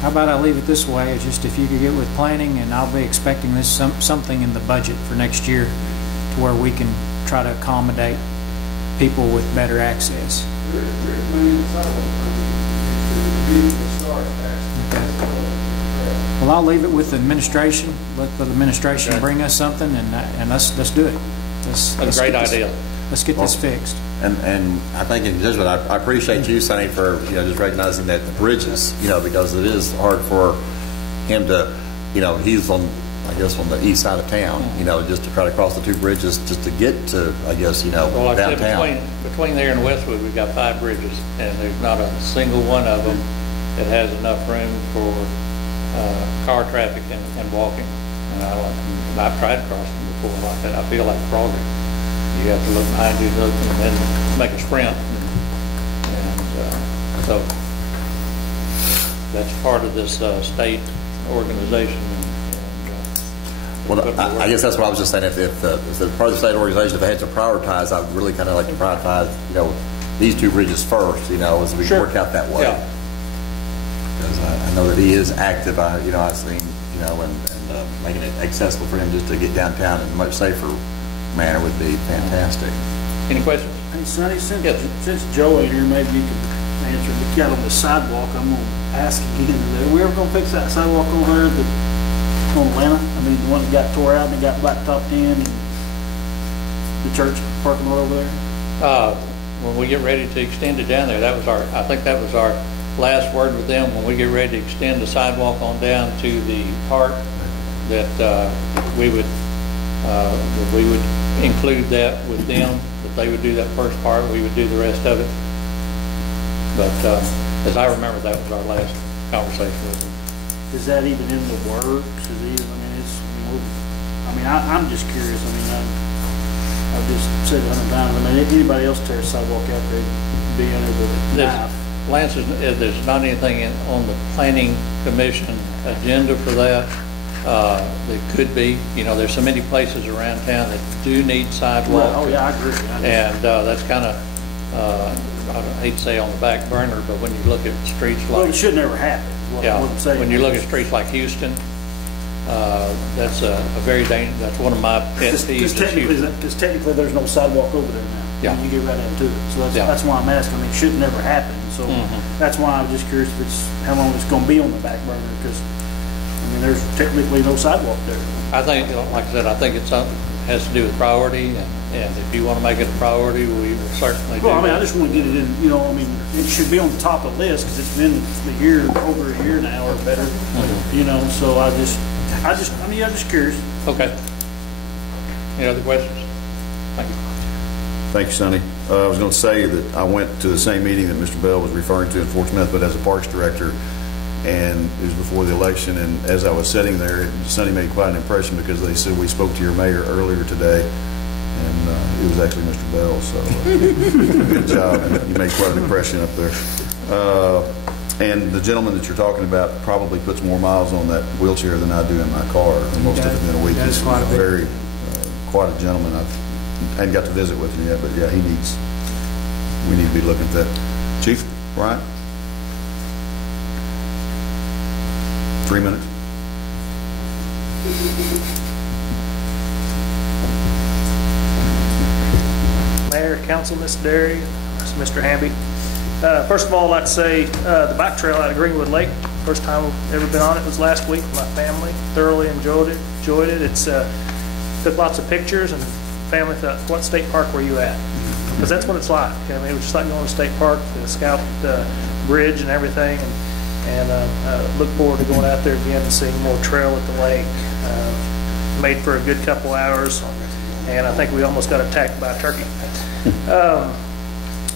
How about I leave it this way, it's just if you could get with planning, and I'll be expecting this something in the budget for next year to where we can try to accommodate people with better access. Well, I'll leave it with the administration. Let the administration bring us something, and let's do it. That's a great idea. Let's get this fixed. And I think in judgment, I appreciate you, Sonny, for just recognizing that the bridges, because it is hard for him to, he's on, I guess, on the east side of town, just to try to cross the two bridges just to get to, I guess, well, like downtown. I said, between there and Westwood, we've got 5 bridges, and there's not a single one of them that has enough room for car traffic and walking. And I've tried crossing before like that. I feel like frogging. You have to look behind you, look, and then make a sprint. And so that's part of this state organization. Well, I guess that's what I was just saying. If the part of the state organization, if they had to prioritize, I would really kind of like to prioritize, these 2 bridges first, as we work out that way. Yeah. Because I know that he is active. I've seen, and making it accessible for him just to get downtown in a much safer manner would be fantastic. Any questions? Hey, Sonny, since Joe ain't here, maybe you can answer. But got on the sidewalk, I'm going to ask again. Are we ever going to fix that sidewalk over there on Atlanta? I mean, the one that got tore out and got blacktopped in, and the church parking lot over there? When we get ready to extend it down there, I think that was our last word with them. When we get ready to extend the sidewalk on down to the park, that we would include that with them, that they would do that first part, we would do the rest of it. But as I remember, that was our last conversation with them. Is that even in the works? I'm just curious. I've just said 100 times. Anybody else tear a sidewalk out there, it'd be under the knife. Lance, there's not anything on the planning commission agenda for that. There could be. There's so many places around town that do need sidewalks. Oh yeah, I agree. And that's kind of, I hate to say on the back burner, but when you look at streets like... Well, it should never happen. What I'm saying. When you look at streets like Houston, that's a very dangerous. That's one of my pet peeves. Because technically, there's no sidewalk over there now. Yeah. You get right into it. So that's why I'm asking. It should never happen. So that's why I was just curious if how long it's going to be on the back burner. Because there's technically no sidewalk there. I think, like I said, I think it has to do with priority, and if you want to make it a priority, we will certainly do. Well, I just want to get it in. It should be on the top of the list because it's been over a year now or better. So I'm just curious. Okay. Any other questions? Thank you. Thank you, Sonny. I was going to say that I went to the same meeting that Mr. Bell was referring to in Fort Smith, but as a Parks Director, and it was before the election, and as I was sitting there, Sonny made quite an impression because they said, we spoke to your mayor earlier today, and it was actually Mr. Bell, so good job. You made quite an impression up there. And the gentleman that you're talking about probably puts more miles on that wheelchair than I do in my car most of it in a week. He's very, quite a gentleman. I hadn't got to visit with him yet, but yeah, we need to be looking at that. Chief, Brian? 3 minutes. Mayor, Council, Ms. Derry, Mr. Hamby. First of all, I'd like to say the bike trail out of Greenwood Lake, first time I've ever been on it was last week with my family. Thoroughly enjoyed it. It's took lots of pictures, and family thought, what state park were you at? Because that's what it's like. It was just like going to state park, the Scout Bridge and everything. And look forward to going out there again and seeing more trail at the lake. Made for a good couple hours, and I think we almost got attacked by a turkey.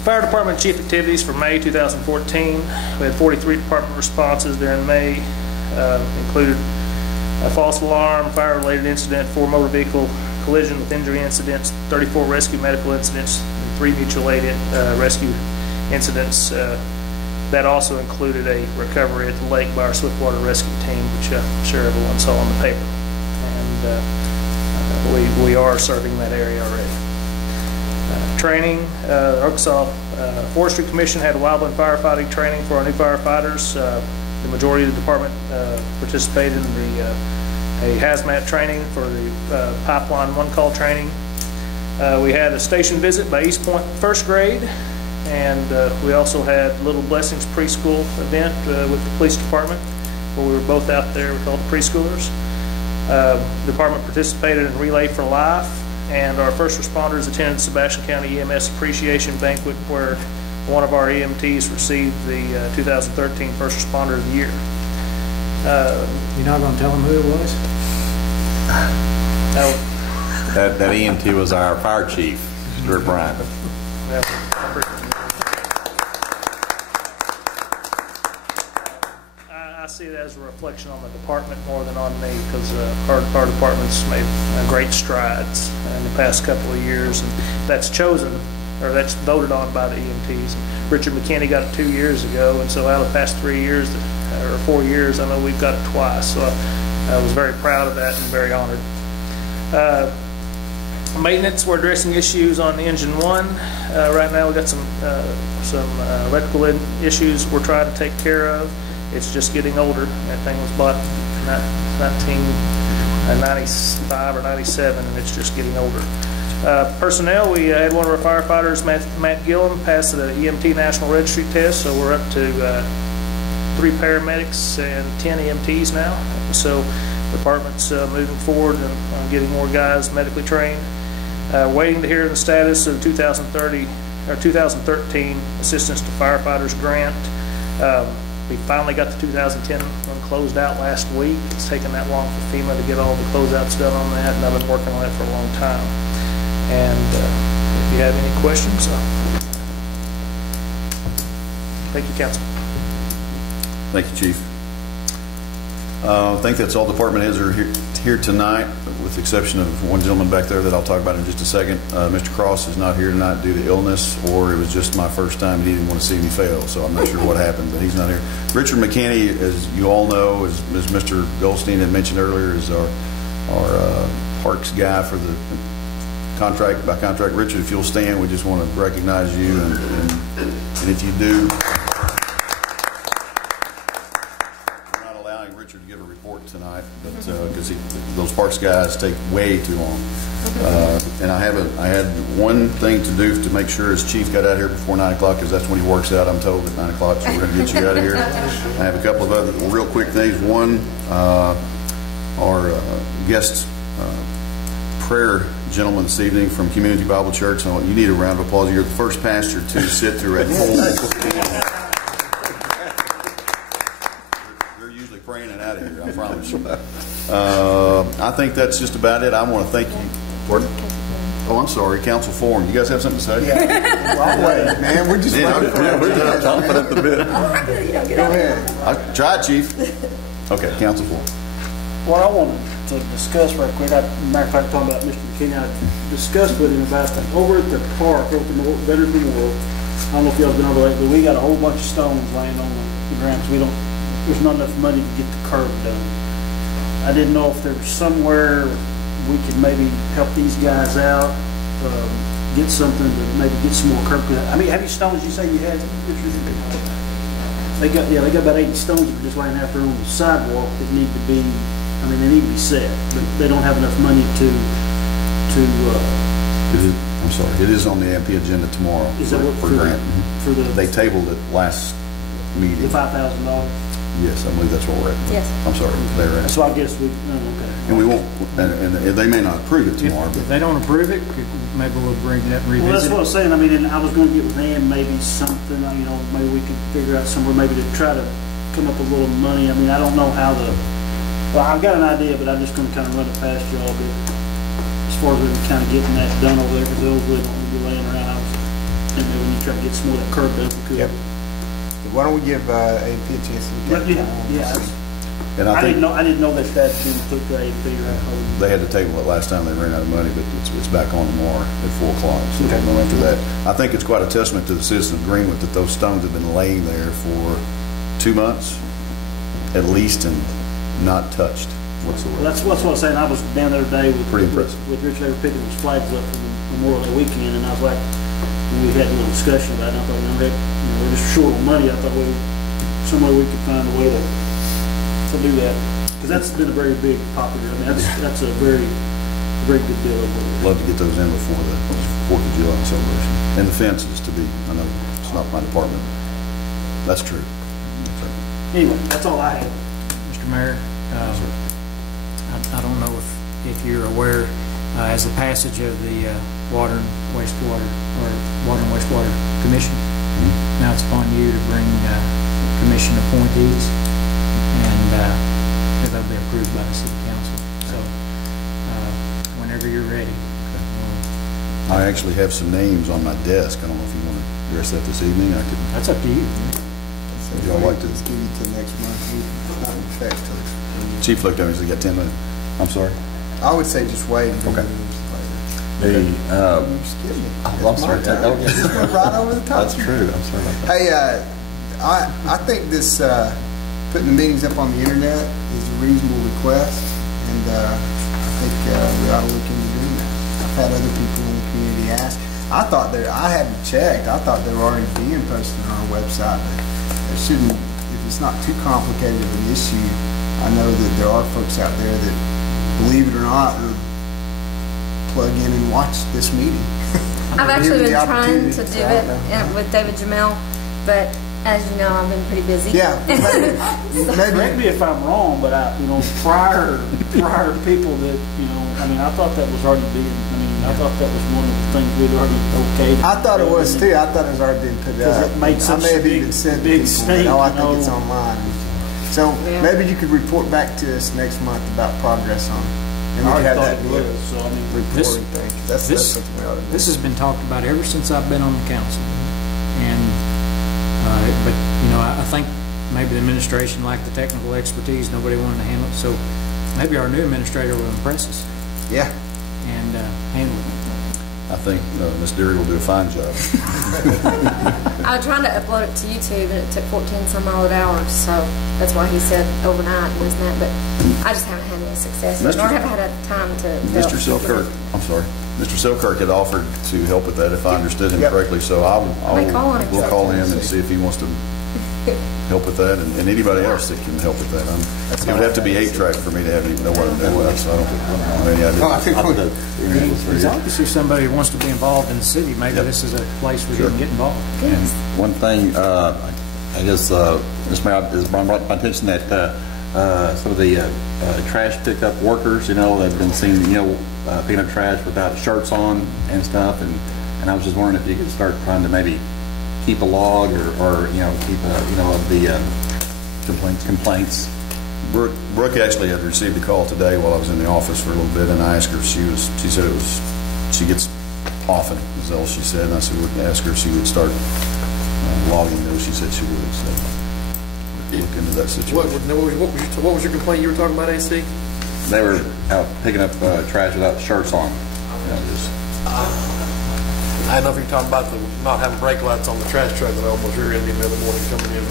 Fire Department chief activities for May 2014. We had 43 department responses during May. Included a false alarm, fire-related incident, 4 motor vehicle collision with injury incidents, 34 rescue medical incidents, and 3 mutual aid rescue incidents. That also included a recovery at the lake by our Swiftwater rescue team, which I'm sure everyone saw on the paper. And we are serving that area already. training. Arkansas Forestry Commission had wildland firefighting training for our new firefighters. The majority of the department participated in a hazmat training for the pipeline one-call training. We had a station visit by East Point first grade, and we also had Little Blessings preschool event with the police department, where we were both out there with all the preschoolers. The department participated in Relay for Life, and our first responders attended Sebastian County EMS Appreciation Banquet, where one of our EMTs received the 2013 First Responder of the Year. You're not going to tell them who it was? No. That EMT was our fire chief, Stuart Bryant. I see it as a reflection on the department more than on me, because our department's made great strides in the past couple of years, and that's chosen, or that's voted on by the EMTs. And Richard McKinney got it 2 years ago, and so out of the past 3 years, or 4 years, I know we've got it twice. So I was very proud of that and very honored. Maintenance, we're addressing issues on the engine 1. Right now we've got some electrical issues we're trying to take care of. It's just getting older. That thing was bought in 1995 or 97, and it's just getting older. Personnel, we had one of our firefighters, Matt Gillum, pass the EMT National Registry test, so we're up to 3 paramedics and 10 EMTs now. So the department's moving forward and getting more guys medically trained. Waiting to hear the status of 2013 Assistance to Firefighters Grant. We finally got the 2010 one closed out last week. It's taken that long for FEMA to get all the closeouts done on that, and I've been working on that for a long time. And if you have any questions, thank you, Council. Thank you, Chief. I think that's all department heads are here tonight, with the exception of one gentleman back there that I'll talk about in just a second. Mr. Cross is not here tonight due to illness, or it was just my first time and he didn't want to see me fail, so I'm not sure what happened, but he's not here. Richard McKinney, as you all know, as Mr. Goldstein had mentioned earlier, is our parks guy for the contract. By contract, Richard, if you'll stand, we just want to recognize you, and if you do. To give a report tonight, but because those parks guys take way too long, and I had one thing to do to make sure his chief got out here before 9 o'clock, because that's when he works out, I'm told, at 9 o'clock, so we're going to get you out of here. I have a couple of other real quick things. One, our guest prayer gentleman this evening from Community Bible Church. You need a round of applause. You're the first pastor to sit through a full praying it out of here, I promise you. I think that's just about it. I want to thank you. Pardon? Oh, I'm sorry. Council forum. You guys have something to say? Yeah. Well, wait, man. We're just waiting for we're just chomping at the bit. Go ahead. I tried, Chief. Okay, council forum. What I wanted to discuss right quick, matter of fact, talking about Mr. McKinney, I discussed with him about that. Over at the park, over at the Veterans Memorial, I don't know if y'all been over there, but we got a whole bunch of stones laying on the ground, because there's not enough money to get the curb done. I didn't know if there was somewhere we could maybe help these guys out, get something to maybe get some more curb. I mean, how many stones you say you had? They got about 80 stones that are just laying out there on the sidewalk that need to be, they need to be set, but they don't have enough money to I'm sorry, it is on the MP agenda tomorrow. Is that what for grant? For the they tabled it last meeting. The $5,000. Yes, I believe that's what we're at. Yes. I'm sorry, they're at. So I guess okay. And we won't, and they may not approve it tomorrow. If they don't approve it, maybe we'll bring it up and revisit it. Well, that's what I was saying. And I was going to get with them, maybe something, maybe we could figure out somewhere, maybe to try to come up with a little money. I don't know how well, I've got an idea, but I'm just going to kind of run it past y'all. But as far as kind of getting that done over there, because those really don't need to be laying around, and maybe we need to try to get some more of that curb done if we could. Yep. Why don't we give AP a chance to look at it? Yeah. And I didn't know that had been put to AP. They had to table it last time. They ran out of money, but it's back on tomorrow at 4 o'clock. So we'll know after that. I think it's quite a testament to the citizens of Greenwood that those stones have been laying there for 2 months at least and not touched whatsoever. Well, that's what I was saying. I was down there today with pretty impressive. With Rich. They were picking those flags up for the Memorial Day weekend, and I was like, we had a little discussion about it. I thought, we're just short on money. I thought some way we could find a way to do that. Because that's been a very big popular, that's a very good deal of it. Love to get those in before the 4th of July celebration. And the fences I know it's not my department. That's true. Anyway, that's all I have. Mr. Mayor, I don't know if you're aware, as the passage of the Water and Wastewater Commission, now it's upon you to bring commission appointees, and they'll be approved by the city council. So whenever you're ready. I actually have some names on my desk. I don't know if you want to address that this evening. That's up to you. Would y'all like to? Just give you till next month. We're not in effect till. Chief looked at me and said, "You got 10 minutes." I'm sorry. I would say just wait. Okay. I'm sorry. Just went right over the top. That's true. I'm sorry about that. Hey, I think this putting the meetings up on the internet is a reasonable request, and I think we ought to look into doing that. I've had other people in the community ask. I hadn't checked. I thought they were already being posted on our website, but it shouldn't. If it's not too complicated of an issue, I know that there are folks out there that, believe it or not, plug in and watch this meeting. I've actually been trying to do it with David Jamel, but as you know, I've been pretty busy. Yeah. Correct me if I'm wrong, but prior to people that, I thought that was already being, I thought that was one of the things we'd already okayed. I thought it was too. I thought it was already been put up. It made such I may have even sent big people, stink, I think it's online. So maybe you could report back to us next month about progress on it. And we I have thought that it was, so reporting thing. That's something we ought to do. This has been talked about ever since I've been on the council, and but I think maybe the administration lacked the technical expertise. Nobody wanted to handle it, so maybe our new administrator will impress us. Yeah, and handle it. I think Ms. Deary will do a fine job. I was trying to upload it to YouTube, and it took 14 some odd hours, so that's why he said overnight and this and that, but I just haven't had any success, nor have I had time to help. Mr. Selkirk, I'm sorry. Mr. Selkirk had offered to help with that, if I understood him correctly, so we'll call him and see if he wants to help with that, and anybody else that can help with that. It would have to be 8-track for me to know what I'm doing, so I don't have any idea. He's obviously somebody who wants to be involved in the city. Maybe this is a place where you can get involved. And one thing, I guess, Mr. Mayor, has brought my attention that some of the trash pickup workers, they've been seen, picking up trash without shirts on and stuff, and I was just wondering if you could start trying to maybe keep a log or keep of the complaints. Brooke actually had received a call today while I was in the office for a little bit, and I asked her if she said she gets often, is all she said, and I said, ask her if she would start logging those. She said she would, so look into that situation. What was your complaint you were talking about, AC? They were out picking up trash without shirts on. I don't know if you're talking about the not having brake lights on the trash truck that I almost rear-ended the other morning coming in.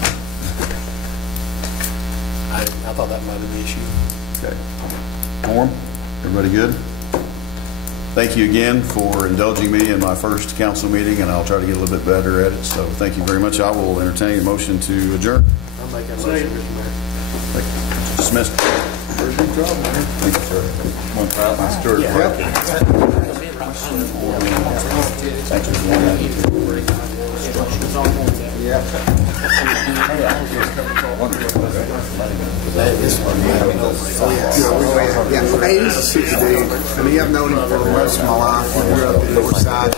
I thought that might have been the issue. Okay. Norm, everybody good? Thank you again for indulging me in my first council meeting, and I'll try to get a little bit better at it. So thank you very much. I will entertain a motion to adjourn. I'll make that motion, Mr. Mayor. Dismissed. Very good job, man. Thank you, sir. One time, I stirred it right. Hey, this is super dude. I mean, I've known him for most of my life. We grew up in the north side.